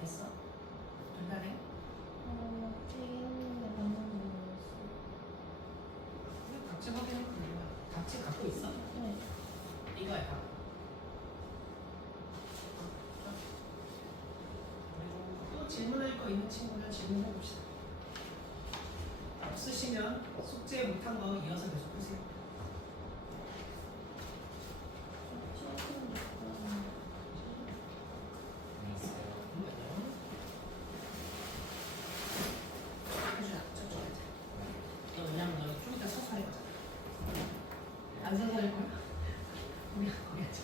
됐어? 불가능? 튀기는데 방금 모르겠어. 각지 확인하면 되는 거야. 각지 갖고 있어? 네. 이거야 각. 그리고 또 질문할 거 있는 친구는 질문해 봅시다. 없으시면 숙제 못한 거 이어서 계속 푸세요. 해주자. 저쪽 앉아. 너 왜냐면 너 좀 이따 서서 할 거잖아. 안 서서 할 거야? 거기 앉아.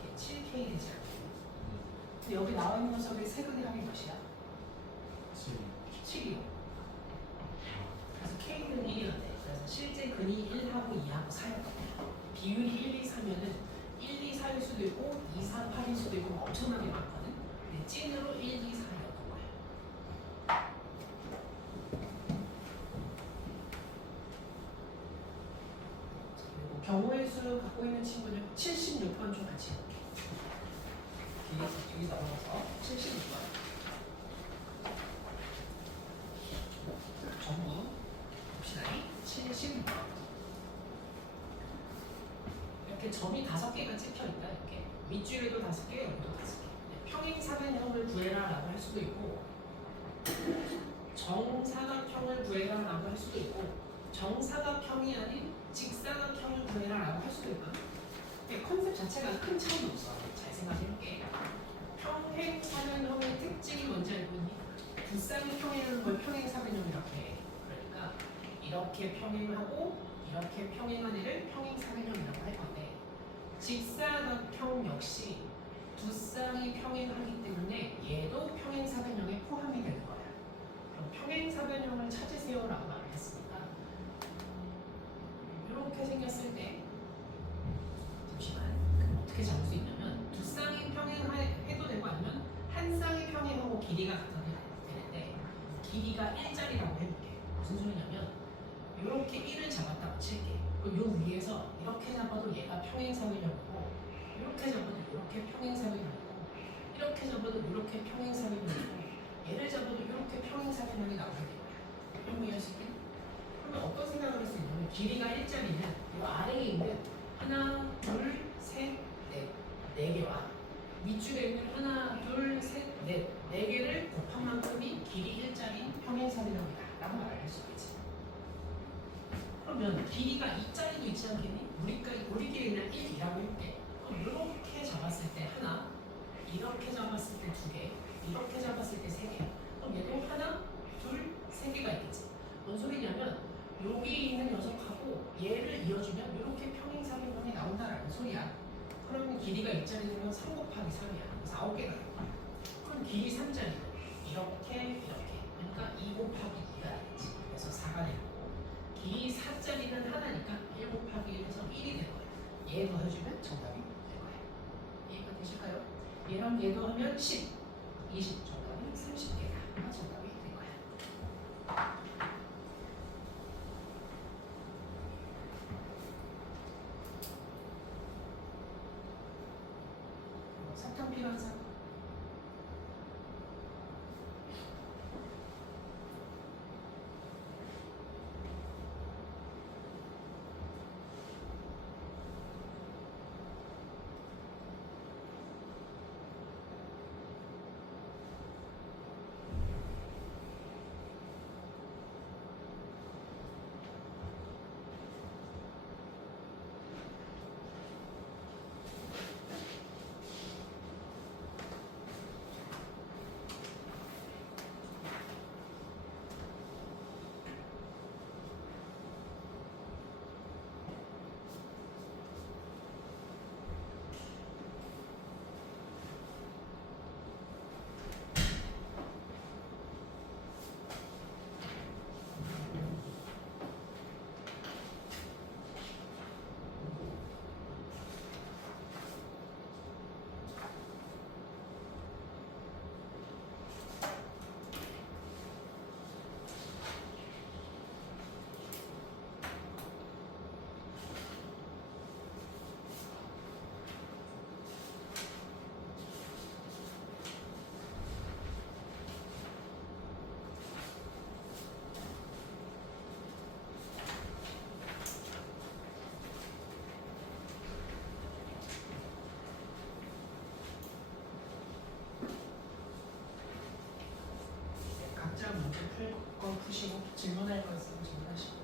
개? 7K 되지 않게. 근데 여기 나와 있는 녀석의 세근의 합이 몇이야? 7이요. 그래서 K는 1이었대. 그래서 실제 근이 1하고 2하고 4였거든요. 비율이 1, 2, 3면은 1, 2, 4일 수도 있고 2, 4, 8일 수도 있고 엄청나게 많거든. 근데 찐으로 1, 2, 4였던 거예요. 그리고 경우의 수 갖고 있는 친구들 76번 좀 같이 해볼게. 뒤에 넘어가서 76번. 전부 봅시다. 76번. 이렇게 점이 5개가 찍혀있다. 이렇게 윗줄에도 5개, 여기도 5개. 평행사변형을 구해라라고 할 수도 있고 정사각형을 구해라라고 할 수도 있고 정사각형이 아닌 직사각형을 구해라라고 할 수도 있거든. 컨셉 자체가 큰 차이 없어. 잘 생각해볼게. 평행사변형의 특징이 뭔지 알고 있니? 두 쌍이 평행하는 걸 평행사변형이라고 해. 그러니까 이렇게 평행하고 이렇게 평행한 애를 평행사변형이라고 할 건데 직사각형 역시 두 쌍이 평행하기 때문에 얘도 평행사변형에 포함이 되는 거야. 그럼 평행사변형을 찾으세요라고 말을 했으니까 이렇게 생겼을 때 잠시만 그럼 어떻게 잡을 수 있냐면 두 쌍이 평행해도 되고 아니면 한 쌍이 평행하고 길이가 같아도 되는데 길이가 1짜리라고 해볼게. 무슨 소리냐면 이렇게 1을 잡았다고 칠게. 그럼 요 위에서 이렇게 잡아도 얘가 평행사변형이고 이렇게 잡아도 이렇게 평행사변형이고 이렇게 잡아도 이렇게 평행사변형이고 얘를 잡아도 이렇게 평행사변형이 나오게 될 거야. 이런 거 이해할 수 있겠니? 그러면 어떤 생각을 할 수 있냐면 길이가 1짜리는 이 아래에 있는 하나, 둘, 셋, 넷, 4개와 윗줄에 있는 하나, 둘, 셋, 넷, 4개를 곱한 만큼이 길이 1짜리인 평행사변형이다 라고 말을 할 수 있지. 그러면 길이가 2짜리도 있지 않겠니? 우리끼리는 1이라고 했대. 그럼 이렇게 잡았을 때 하나, 이렇게 잡았을 때 2개, 이렇게 잡았을 때 3개. 그럼 얘도 하나, 둘, 3개가 있겠지. 뭔 소리냐면 여기 있는 녀석하고 얘를 이어주면 이렇게 평행사변형이 나온다라는 소리야. 그러면 길이가 2짜리 되면 3 곱하기 3이야. 그래서 9개가 될 거야. 그럼 길이 3짜리는 이렇게 그러니까 2 곱하기 2가 되겠지. 그래서 4가 되고 길이 4짜리는 하나니까 1 곱하기 1에서 1이 될 거야. 얘 더해주면 정답이 될 거야. 이해가 되실까요? 얘랑 얘도 하면 10, 20, 정답은 30개다. 정답이 될 거야. 사탕 필요한 사람? 각자 문제 풀 거 푸시고 질문할 거 있으면 질문하시고.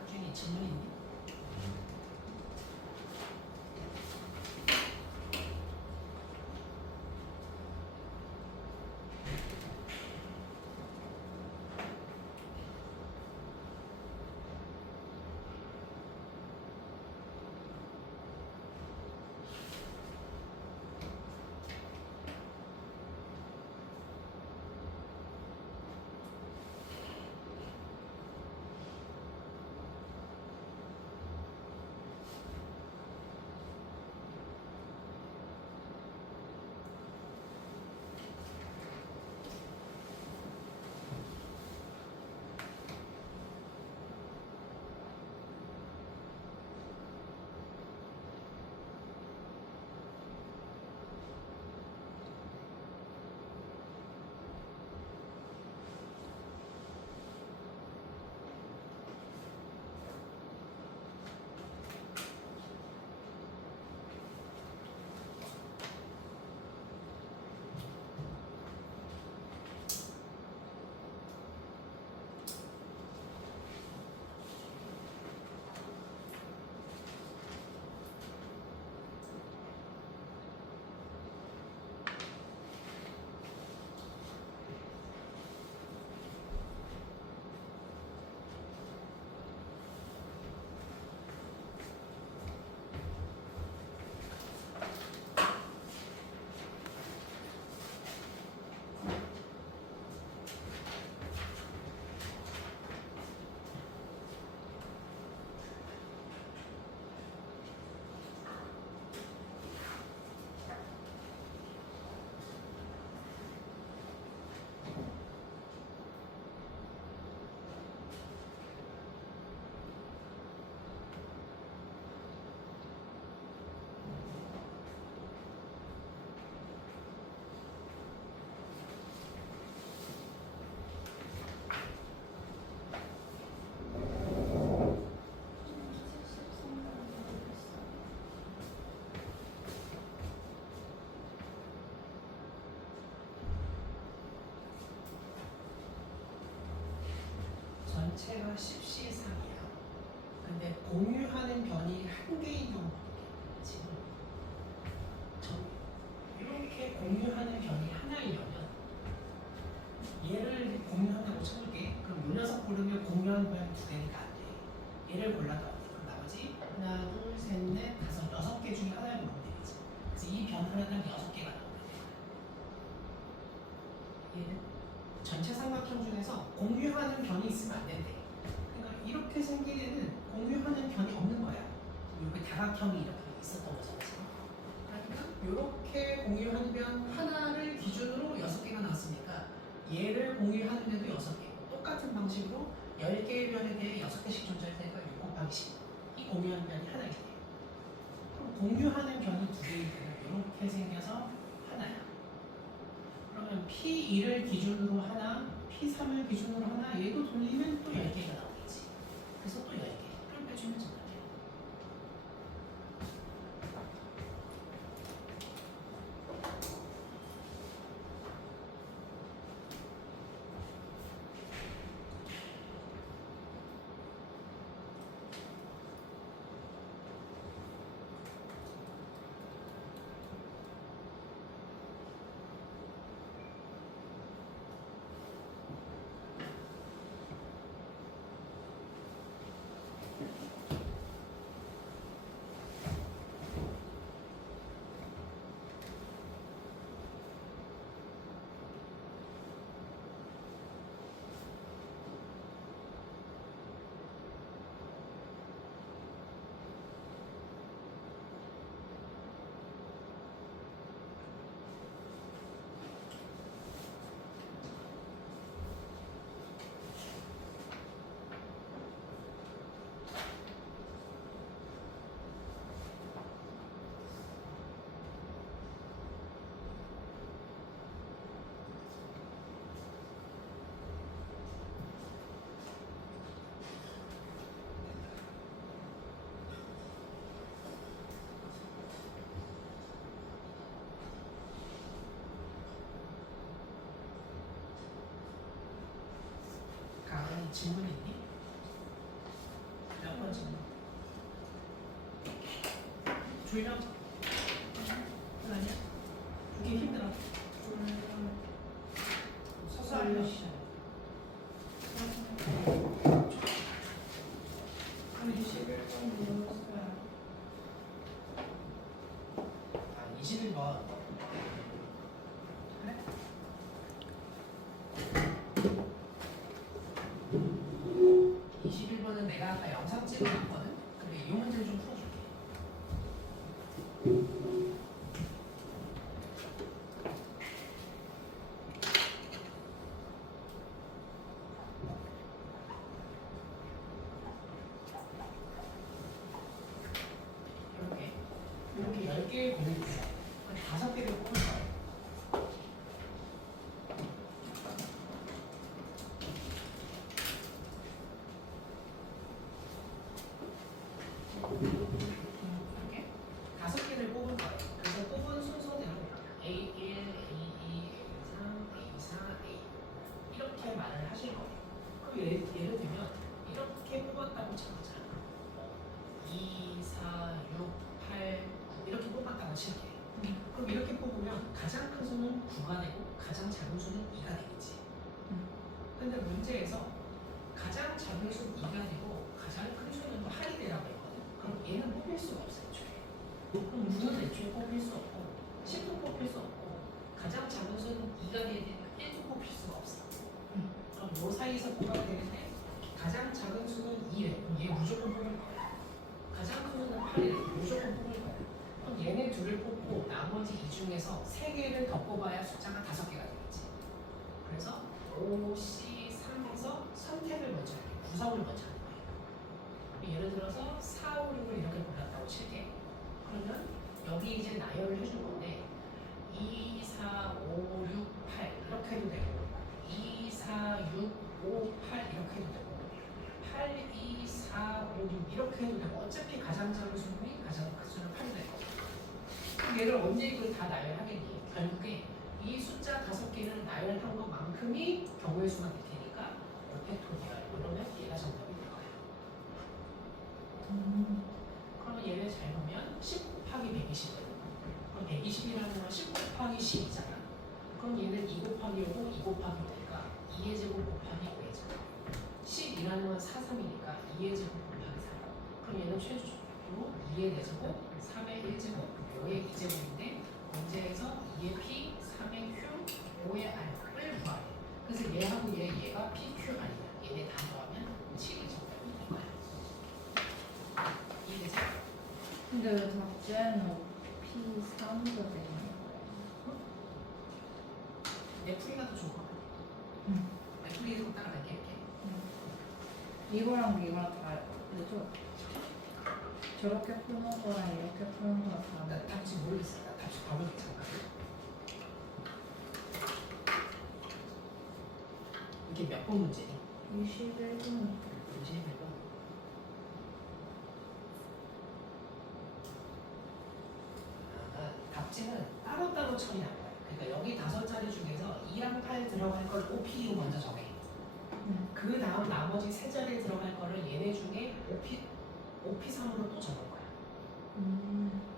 하준이 질문 있니? 전체가 10C 이상이야. 근데 공유하는 변이 한 개인 경우가 지금 이렇게 공유하는 변이 하나이려면 얘를 공유한다고 쳐볼게. 그럼 요 녀석 고르면 공유하는 변이 두 개니까 안 돼. 얘를 골라도 안 돼. 그럼 나머지 하나, 둘, 셋, 넷, 다섯, 여섯 개 중에 하나를 고르면 되겠지. 그래서 이 변 하나당 여섯 개가 나오는 거야. 얘는 전체 삼각형 중에서 공유하는 변이 있으면 안 된대. 그러니까 이렇게 생긴 애는 공유하는 변이 없는 거야. 여기 다각형이 이렇게 있었던 거잖아. 그러니까 이렇게 공유하는 변 하나를 기준으로 6개가 나왔으니까 얘를 공유하는데도 6개. 똑같은 방식으로 10개의 변에 대해 6개씩 존재할 테니까 6 곱하기 10. 이 공유하는 변이 하나이네. 그럼 공유하는 변이 2개일 때는 이렇게 생겨서 하나야. 그러면 P2를 기준으로 하나, P3을 기준으로 하나, 얘도 돌리면 또 10개가 나오겠지. 그래서 또 10개. 그럼 빼주면 정답이야. 질문 있니? 몇 번 질문? 졸려? 그건 아니야? 그게 힘들어? 서서 하려 시작. 그럼 21번 물었어요. 아, 21번. 그래? 21번은 내가 아까 영상 찍어놨거든? 근데 이 문제를 좀 풀어줄게. 이렇게 10개의 공이 있어. 5개를 뽑을 거야. 이렇게 5개를 뽑을 거예요. 그래서 뽑은 순서대로 A1, A2, A3, A4, A 이렇게 말을 하실 거예요. 그럼 예를 들면 이렇게 뽑았다고 쳐보자. 2, 4, 6, 8, 9 이렇게 뽑았다고 칠게. 그럼 이렇게 뽑으면 가장 큰 수는 9가 되고 가장 작은 수는 2가 되겠지. 근데 문제에서 가장 작은 수는 2가 되고 가장 큰 수는 8이 되라고 했거든. 그럼 얘는 뽑힐 수가 없어 애초에. 그럼 9는 애초에 뽑힐 수 없고 10도 뽑힐 수 없고 가장 작은 수는 2가 돼야 되면 1도 뽑힐 수가 없어. 그럼 요 사이에서 뽑아야 되는데 가장 작은 수는 2래. 그럼 얘 무조건 뽑을 거야. 가장 큰 수는 8이래. 무조건 뽑을 거야. 그럼 얘네 둘을 뽑고 나머지 이 중에서 3개를 더 뽑아야 숫자가 5개가 되겠지. 그래서 O, C, 3에서 선택을 먼저 할게. 구성을 먼저 하는 거예요. 예를 들어서 4, 5, 6을 이렇게 골랐다고 칠게. 그러면 여기 이제 나열을 해줄 건데 2, 4, 5, 6, 8 이렇게 해도 되고 2, 4, 6, 5, 8 이렇게 해도 되고 8, 2, 4, 5, 6 이렇게 해도 되고 어차피 가장 작은 수분이 가장 큰 수는 8이 될 거고 그럼 얘를 언제 이걸 다 나열하겠니? 결국에 이 숫자 5개를 나열한 것만큼이 경우의 수가 될 테니까 팩토리얼 그러면 얘가 43이니까 2의 제곱 곱하기 4. 그럼 얘는 최주죠. 2의 4제곱, 3의 1제곱, 5의 2제곱인데 문제에서 2의 P, 3의 Q, 5의 R을 구하래. 그래서 얘하고 얘가 PQ 아니야. 얘네 다 더하면 7이죠. 이해되죠? 근데 왜 답제는 P3가 되는 거예요? 내 풀이가 더 좋아. 내 풀이에서 따라갈게 이렇게. 이거랑 이거랑 다르죠? 저렇게 푸는 거랑 이렇게 푸는 거랑 나 다르죠? 답지 모르겠어. 나 답지 답을 잠깐. 이게 몇 번 문제니? 21분. 21번. 답지는 따로따로 처리할 거야. 그러니까 여기 5자리 중에서 2랑 8 들어갈 걸 OP로 먼저 정해. 그 다음 나머지 3자리에 들어갈 거를 얘네 중에 OP3으로 또 적을 거야.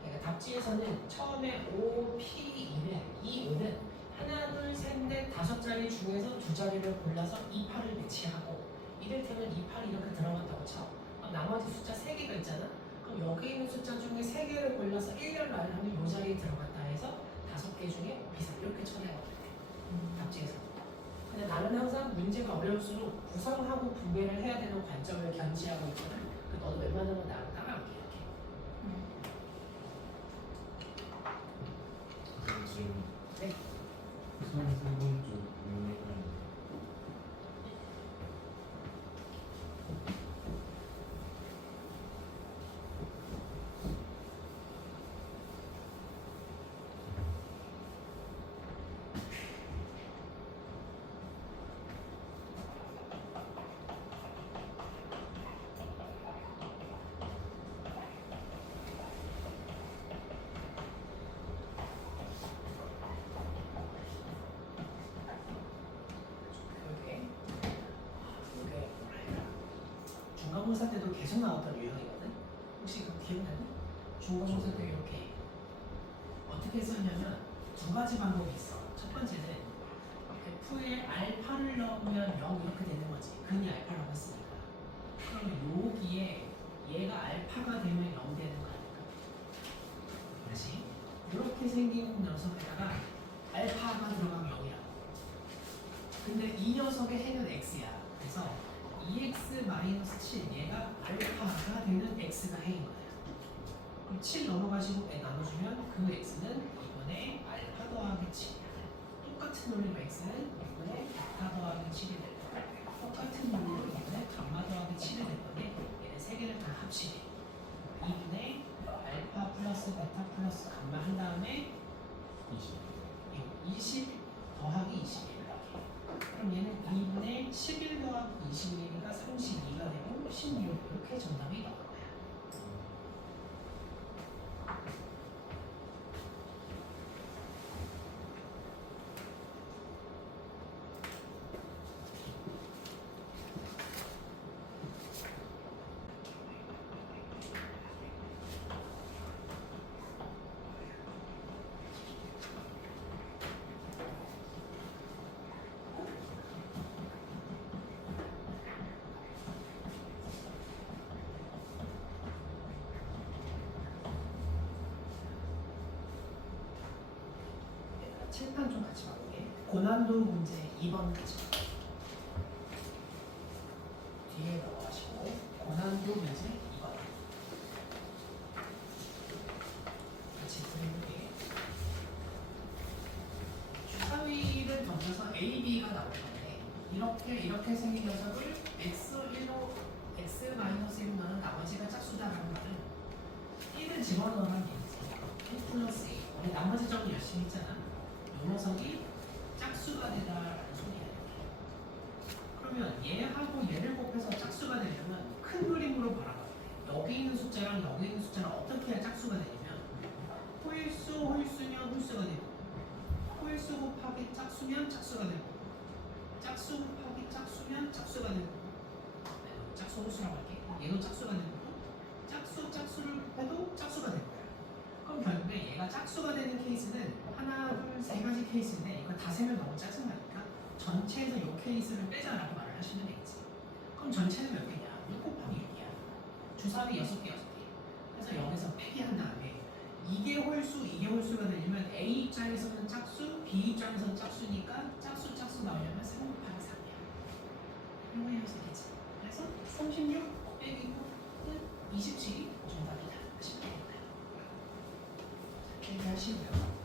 그러니까 답지에서는 처음에 OP2는 이 5는 하나, 둘, 셋, 넷, 5자리 중에서 2자리를 골라서 28을 배치하고 이를테면 28이 이렇게 들어간다고 쳐. 그럼 나머지 숫자 3개가 있잖아. 그럼 여기 있는 숫자 중에 3개를 골라서 1렬 나열하면 이 자리에 들어갔다 해서 5개 중에 OP3 이렇게 쳐내거든. 답지에서. 근데 나는 항상 문제가 어려울수록 구성하고 분배를 해야 되는 관점을 견지하고 있거든. 그 너도 웬만하면 나랑 따라올게 이렇게. 지금 네. 33번 쪽 문맥을 이게 중간고사 때도 계속 나왔던 유형이거든. 혹시 그거 기억나니? 중간고사 때 이렇게 어떻게 썼냐면 2가지 방법이 있어. 첫 번째는 F에 알파를 넣으면 0 이렇게 되는 거지. 근이 알파라고 했으니까. 그럼 여기에 얘가 알파가 되면 0 되는 거 아닐까? 다시 이렇게 생긴 녀석에다가 알파가 들어가면 0이라고. 근데 이 녀석의 해는 x야. 그래서 2x-7 얘가 알파가 되는 x가 해인 거야. 그럼 7 넘어가시고 나눠주면 그 x는 이번에 알파 더하기 7이야. 똑같은 논리로 x는 이번에 베타 더하기 7이 될 거야. 똑같은 논리로 이번에 감마 더하기 7이 될 건데 얘네 세 개를 다 합치래. 2분의 알파 플러스 베타 플러스 감마 한 다음에 20 더하기 21. 그럼 얘는 2분의 11 더하기 21이니까 32가 되고 16 이렇게 정답이 나올 거야. 칠판 좀 같이 봐볼게. 고난도 문제 2번 같이 봐. 뒤에 넘어가시고 고난도 문제 2번 같이 들어볼게. 주사위를 던져서 A, B가 나올 건데 이렇게 생긴 녀석을 x1로 x-1로 넣은 나머지가 짝수다라는 말은 1을 집어넣으라는 얘기지. 1 플러스 1. 우리 나머지 정리 열심히 했잖아. 이 녀석이 짝수가 되다라는 소리야. 그러면 얘하고 얘를 곱해서 짝수가 되려면 큰 그림으로 바라봐. 여기 있는 숫자랑 여기 있는 숫자랑 어떻게 해야 짝수가 되냐면 홀수면 홀수가 되고 홀수 곱하기 짝수면 짝수가 되고 짝수 곱하기 짝수면 짝수가 되고 짝수 홀수라고 할게. 얘도 짝수가 되고 짝수를 곱해도 짝수가 될 거야. 그럼 결국에 얘가 짝수가 되는 케이스는 하나, 둘, 세 가지 케이스인데 이거 다 세면 너무 짜증나니까 전체에서 이 케이스를 빼자라고 말을 하시면 되겠지. 그럼 그럼 전체는 몇 개냐? 6 곱하기 6이야. 주사위 6개, 6개. 그래서 여기서 폐기한 다음에 이게 홀수가 되려면 A 입장에서는 짝수, B 입장에서는 짝수니까 짝수 나오려면 3 곱하기 3이야. 이거 해석이지. 그래서 36 빼기 9 끝 27이 정답이다. 쉽게 될까요? 이렇게 하시고요.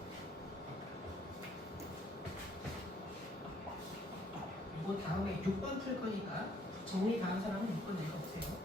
이거 다음에 6번 풀 거니까 정리 다 한 사람은 6번 읽어보세요.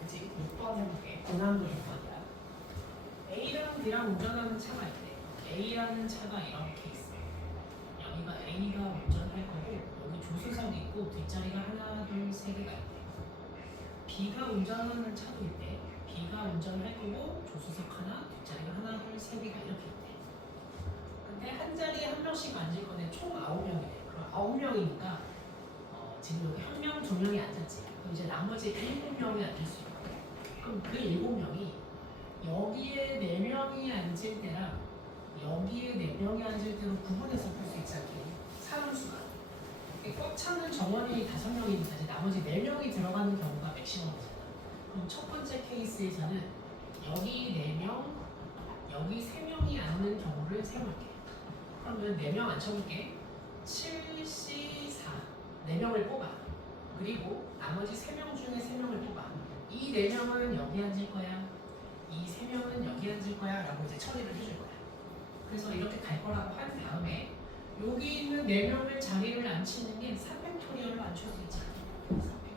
그치? 6번 해볼게. 고난도 6번이야. A랑 B랑 운전하는 차가 있대. A라는 차가 이렇게 있어. 여기가 A가 운전할 거고 여기 조수석 있고 뒷자리가 하나, 둘, 세 개가 있대. B가 운전하는 차도 있대. B가 운전할 거고 조수석 하나, 뒷자리가 하나, 둘, 세 개가 이렇게 있대. 근데 한 자리에 한 명씩 앉을 건데 총 9명이래. 그럼 9명이니까 지금 여기 1명, 2명이 앉았지. 그럼 이제 나머지 7명이 앉을 수 있고 그럼 그 7명이 여기에 4명이 앉을 때랑 여기에 4명이 앉을 때로 구분해서 풀 수 있지 않겠니? 사람 수가 꽉 차는 정원이 5명이니까 이제 나머지 4명이 들어가는 경우가 맥시멈이잖아. 그럼 첫 번째 케이스에서는 여기 4명, 여기 3명이 앉는 경우를 세울게. 그러면 4명 앉혀볼게. 7, C, 4 4명을 뽑아. 그리고 나머지 3명 중에 3명을 뽑아. 이 4명은 여기 앉을 거야. 이 3명은 여기 앉을 거야. 라고 이제 처리를 해줄 거야. 그래서 이렇게 갈 거라고 한 다음에 여기 있는 4명을 자리를 앉히는 게 3팩토리얼로 앉힐 수 있잖아. 3팩.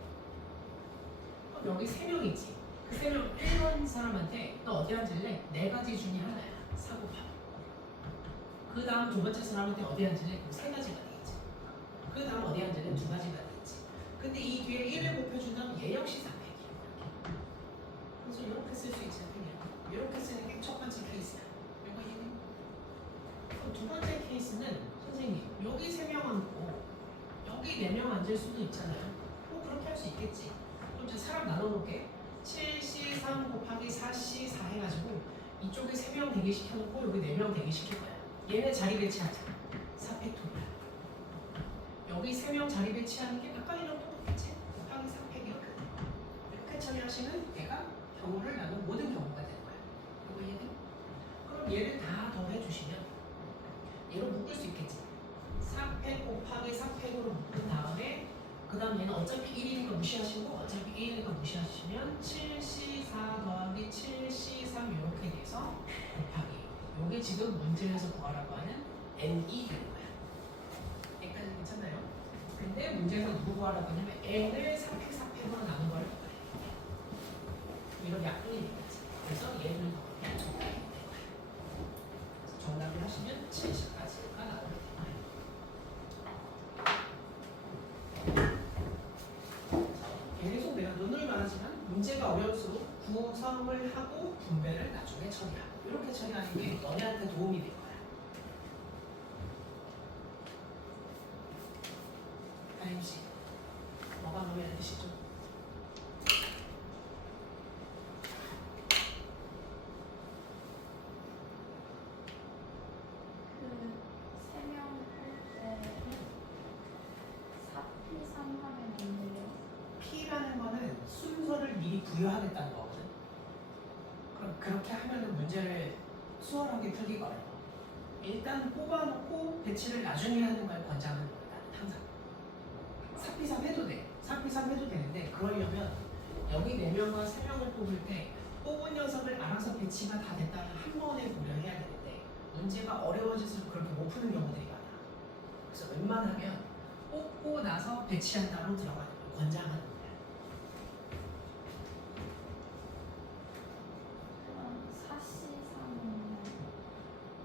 그럼 여기 3명 있지. 그 3명 1번 사람한테 너 어디 앉을래? 4가지 중에 하나야. 4 곱하기. 그 다음 두 번째 사람한테 어디 앉을래? 그럼 3가지가 되겠지. 그 다음 어디 앉을래? 2가지가 되겠지. 근데 이 뒤에 1을 곱해준다면 얘 역시 4팩이야. 그래서 이렇게 쓸 수 있지 않느냐. 이렇게 쓰는 게 첫 번째 케이스야. 이거 이해돼? 그럼 두 번째 케이스는 선생님 여기 3명 앉고 여기 4명 앉을 수도 있잖아요. 뭐 그렇게 할 수 있겠지. 그럼 이제 사람 나눠놓을게. 7C3 곱하기 4C4 해가지고 이쪽에 3명 대기시켜놓고 여기 4명 대기시킬 거야. 얘네 자리 배치하자. 4팩토리야. 여기 3명 자리 배치하는 게 아까이랑 똑같겠지? 곱하기 4팩 이렇게 처리하시면 얘가 경우를 나눈 모든 경우가 되는 거야. 이거 이해돼? 그럼 얘를 다 더해주시면 얘로 묶을 수 있겠지. 4팩 곱하기 4팩으로 묶은 다음에 그 다음 얘는 어차피 1이니까 무시하시고 어차피 1이니까 무시하시면 7C4 더하기 7C3 이렇게 돼서 곱하기 요게 지금 문제에서 구하라고 하는 N이 되는 거야. 여기까지 괜찮나요? 근데 문제에서 누구 구하라고 하냐면 N을 4팩 4팩으로 나눈 걸 이런 약분이 되겠지. 그래서 얘를 정답이 되는 거야. 그래서 정답을 하시면 70까지가 나오게 되는 거야. 계속 내가 눈을 말하지만 문제가 어려울수록 구성을 하고 분배를 나중에 처리하고 이렇게 처리하는 게 너네한테 도움이 될 거야. 다임씨 뭐가 마음에 드시죠? 그 3명 할 때 4P3 하면 안 돼요? P라는 거는 순서를 미리 부여하겠다는 거거든. 그럼 그렇게 하면은 문제를 수월하게 풀기가 어려워. 일단 뽑아놓고 배치를 나중에 하는 걸 권장하는 거야. 나는 항상 4P3 해도 돼. 4P3 해도 되는데 그러려면 여기 4명과 3명을 뽑을 때 뽑은 녀석을 알아서 배치가 다 됐다면 한 번에 고려해야 되는데 문제가 어려워질수록 그렇게 못 푸는 경우들이 많아. 그래서 웬만하면 뽑고 나서 배치한다로 들어가는 걸 권장하는 거야. 그럼 사시사는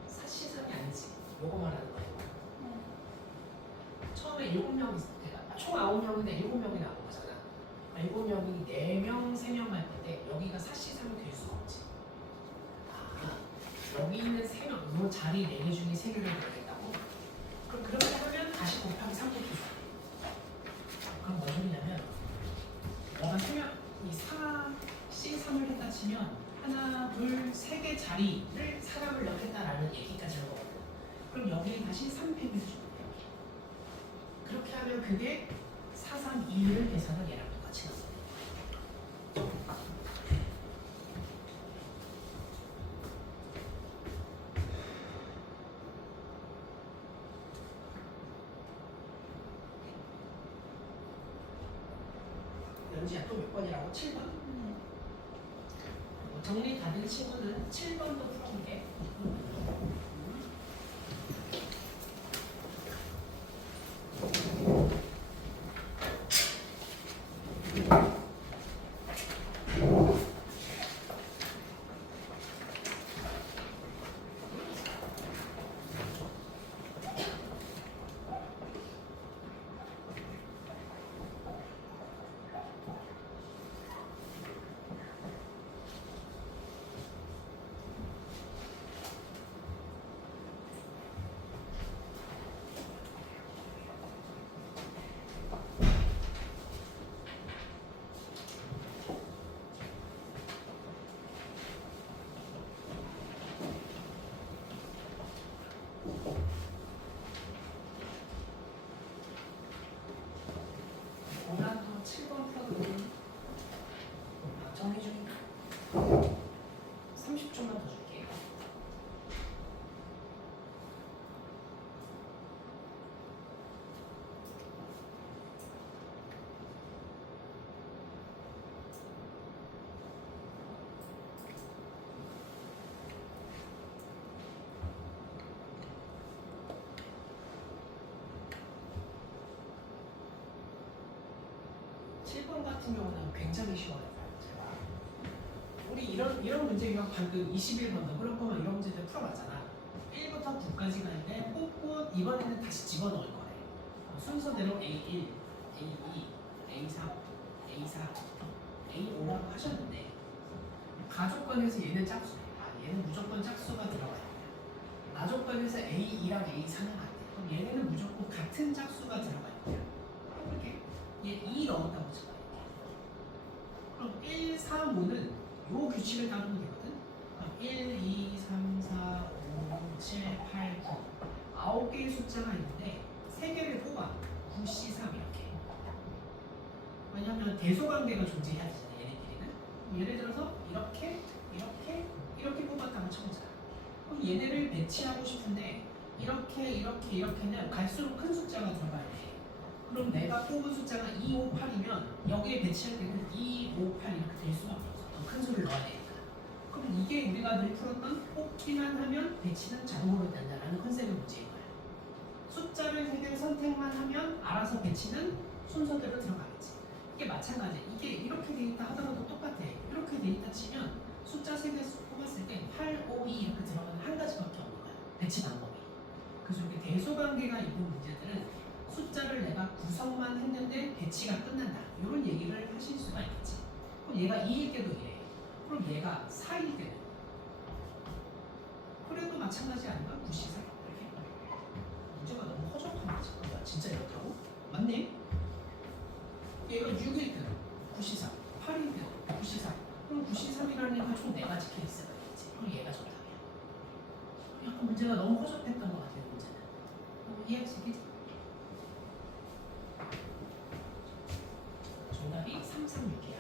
사시삼이 아니지. 요거 말하는 거야. 네. 처음에 7명 있을 때가 총 9명인데 7명이 나온 거잖아. 7명이 4명, 3명 할 텐데 여기가 사시삼이 될 수가 없지. 여기 있는 3명, 요 자리 4개 중에 3개를 들어야겠다고? 그럼 그렇게 하면 다시 곱하기 3곱해줘 그럼 뭔 소리냐면 너가 3명, 이 4, C3을 했다 치면 하나, 둘, 3개 자리를 사람을 넣겠다라는 얘기까지 한 거거든. 그럼 여기에 다시 3팩을 주면 돼요. 그렇게 하면 그게 4, 3, 2, 1을 계산을 얘랑 똑같이 나와요. 연지야 또 몇 번이라고? 7번? 네. 정리 다 된 친구는 7번도 풀어볼게. 오란도 7번 풀어보면 정리 중이니까 30초만 더 줄게. 칠 번 같은 경우는 굉장히 쉬워요. 우리 이런 문제가 방금 21번도 그렇고 이런 문제들 풀어봤잖아. 1부터 9까지 갈 때 뽑고 이번에는 다시 집어넣을 거래. 순서대로 A1, A2, A3, A4, A5라고 하셨는데 가족권에서 얘는 짝수래. 얘는 무조건 짝수가 들어가요. 나족권에서 A2랑 A4는 안 돼. 그럼 얘네는 무조건 같은 짝수가 들어가야 돼요. 이렇게 얘 2 넣었다고 쳐봐요. 그럼 1, 4, 5는 요 규칙을 따르면 되거든. 그럼 1, 2, 3, 4, 5, 7, 8, 9 9개의 숫자가 있는데 3개를 뽑아 9, C, 3 이렇게. 왜냐하면 대소관계가 존재해야 되잖아 얘네끼리는. 그럼 예를 들어서 이렇게 뽑았다고 쳐보자. 그럼 얘네를 배치하고 싶은데 이렇게는 갈수록 큰 숫자가 들어가야 돼. 그럼 내가 뽑은 숫자가 2, 5, 8이면 여기에 배치할 때는 2, 5, 8 이렇게 될 수밖에 없어. 더 큰 수를 넣어야 되니까. 그럼 이게 우리가 늘 풀었던 뽑기만 하면 배치는 자동으로 된다라는 컨셉의 문제인 거야. 숫자를 3개를 선택만 하면 알아서 배치는 순서대로 들어가겠지. 이게 마찬가지야. 이게 이렇게 돼 있다 하더라도 똑같아. 이렇게 돼 있다 치면 숫자 3개 뽑았을 때 8, 5, 2 이렇게 들어가는 한 가지밖에 없는 거야. 배치 방법이. 그래서 이렇게 대소관계가 있는 문제들은 숫자를 내가 구성만 했는데 배치가 끝난다. 이런 얘기를 하실 수가 있겠지. 그럼 얘가 2일 때도 이래. 그럼 얘가 4일 때는 그래도 마찬가지 아닌가? 9시 4 이렇게. 문제가 너무 허접한 거지. 야, 진짜 이렇다고? 맞네? 얘가 6일 때도 9시 4 8일 때도 9시 4 그럼 9시 3이라는 애가 총 4가지 케이스가 있겠지. 그럼 얘가 정답이야. 약간 문제가 너무 허접했던 것 같아요. 문제는. 이해할 수 있겠지? 정답이 336이야.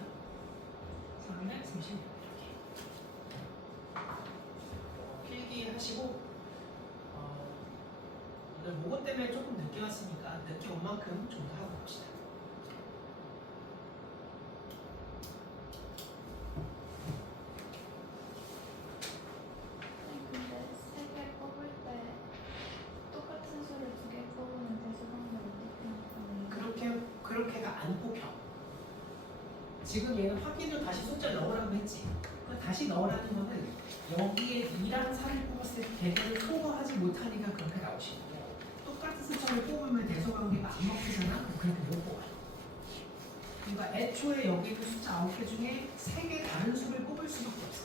336 이렇게. 필기하시고 오늘 모고 때문에 조금 늦게 왔으니까 늦게 온 만큼 좀 더 하고 봅시다. 근데 3개 뽑을 때 똑같은 수를 2개 뽑으면 대소관계 어떻게 할까요? 지금 얘는 확인을 다시 숫자 넣으라고 했지. 그 다시 넣으라는 거는 여기에 2랑 4를 뽑았을 때 개들을 소거하지 못하니까 그렇게 나오시고 똑같은 숫자를 뽑으면 대소관계가 안 먹히잖아. 그럼 그렇게 못 뽑아요. 그러니까 애초에 여기 있는 숫자 9개 중에 3개 다른 수를 뽑을 수밖에 없어.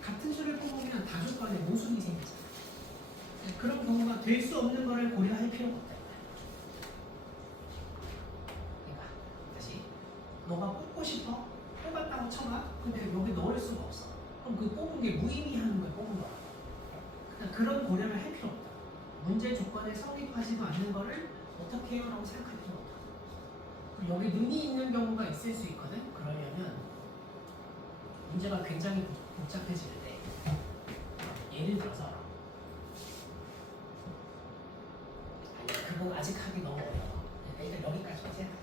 같은 수를 뽑으면 다조건에 모순이 생기잖아. 그런 경우가 될 수 없는 거를 고려할 필요가 없다. 그러니까 다시 너가 뽑고 싶어? 뽑았다고 쳐봐. 근데 여기 넣을 수가 없어. 그럼 그 뽑은 게 무의미한 거야. 뽑은 거야. 그러니까 그런 고려를 할 필요 없다. 문제 조건에 성립하지도 않는 거를 어떻게 해요? 라고 생각할 필요 없다. 여기 눈이 있는 경우가 있을 수 있거든. 그러려면 문제가 굉장히 복잡해질 때 예를 들어서 아니 그건 아직 하기 너무 어려워. 그러니까 일단 여기까지만 생각해.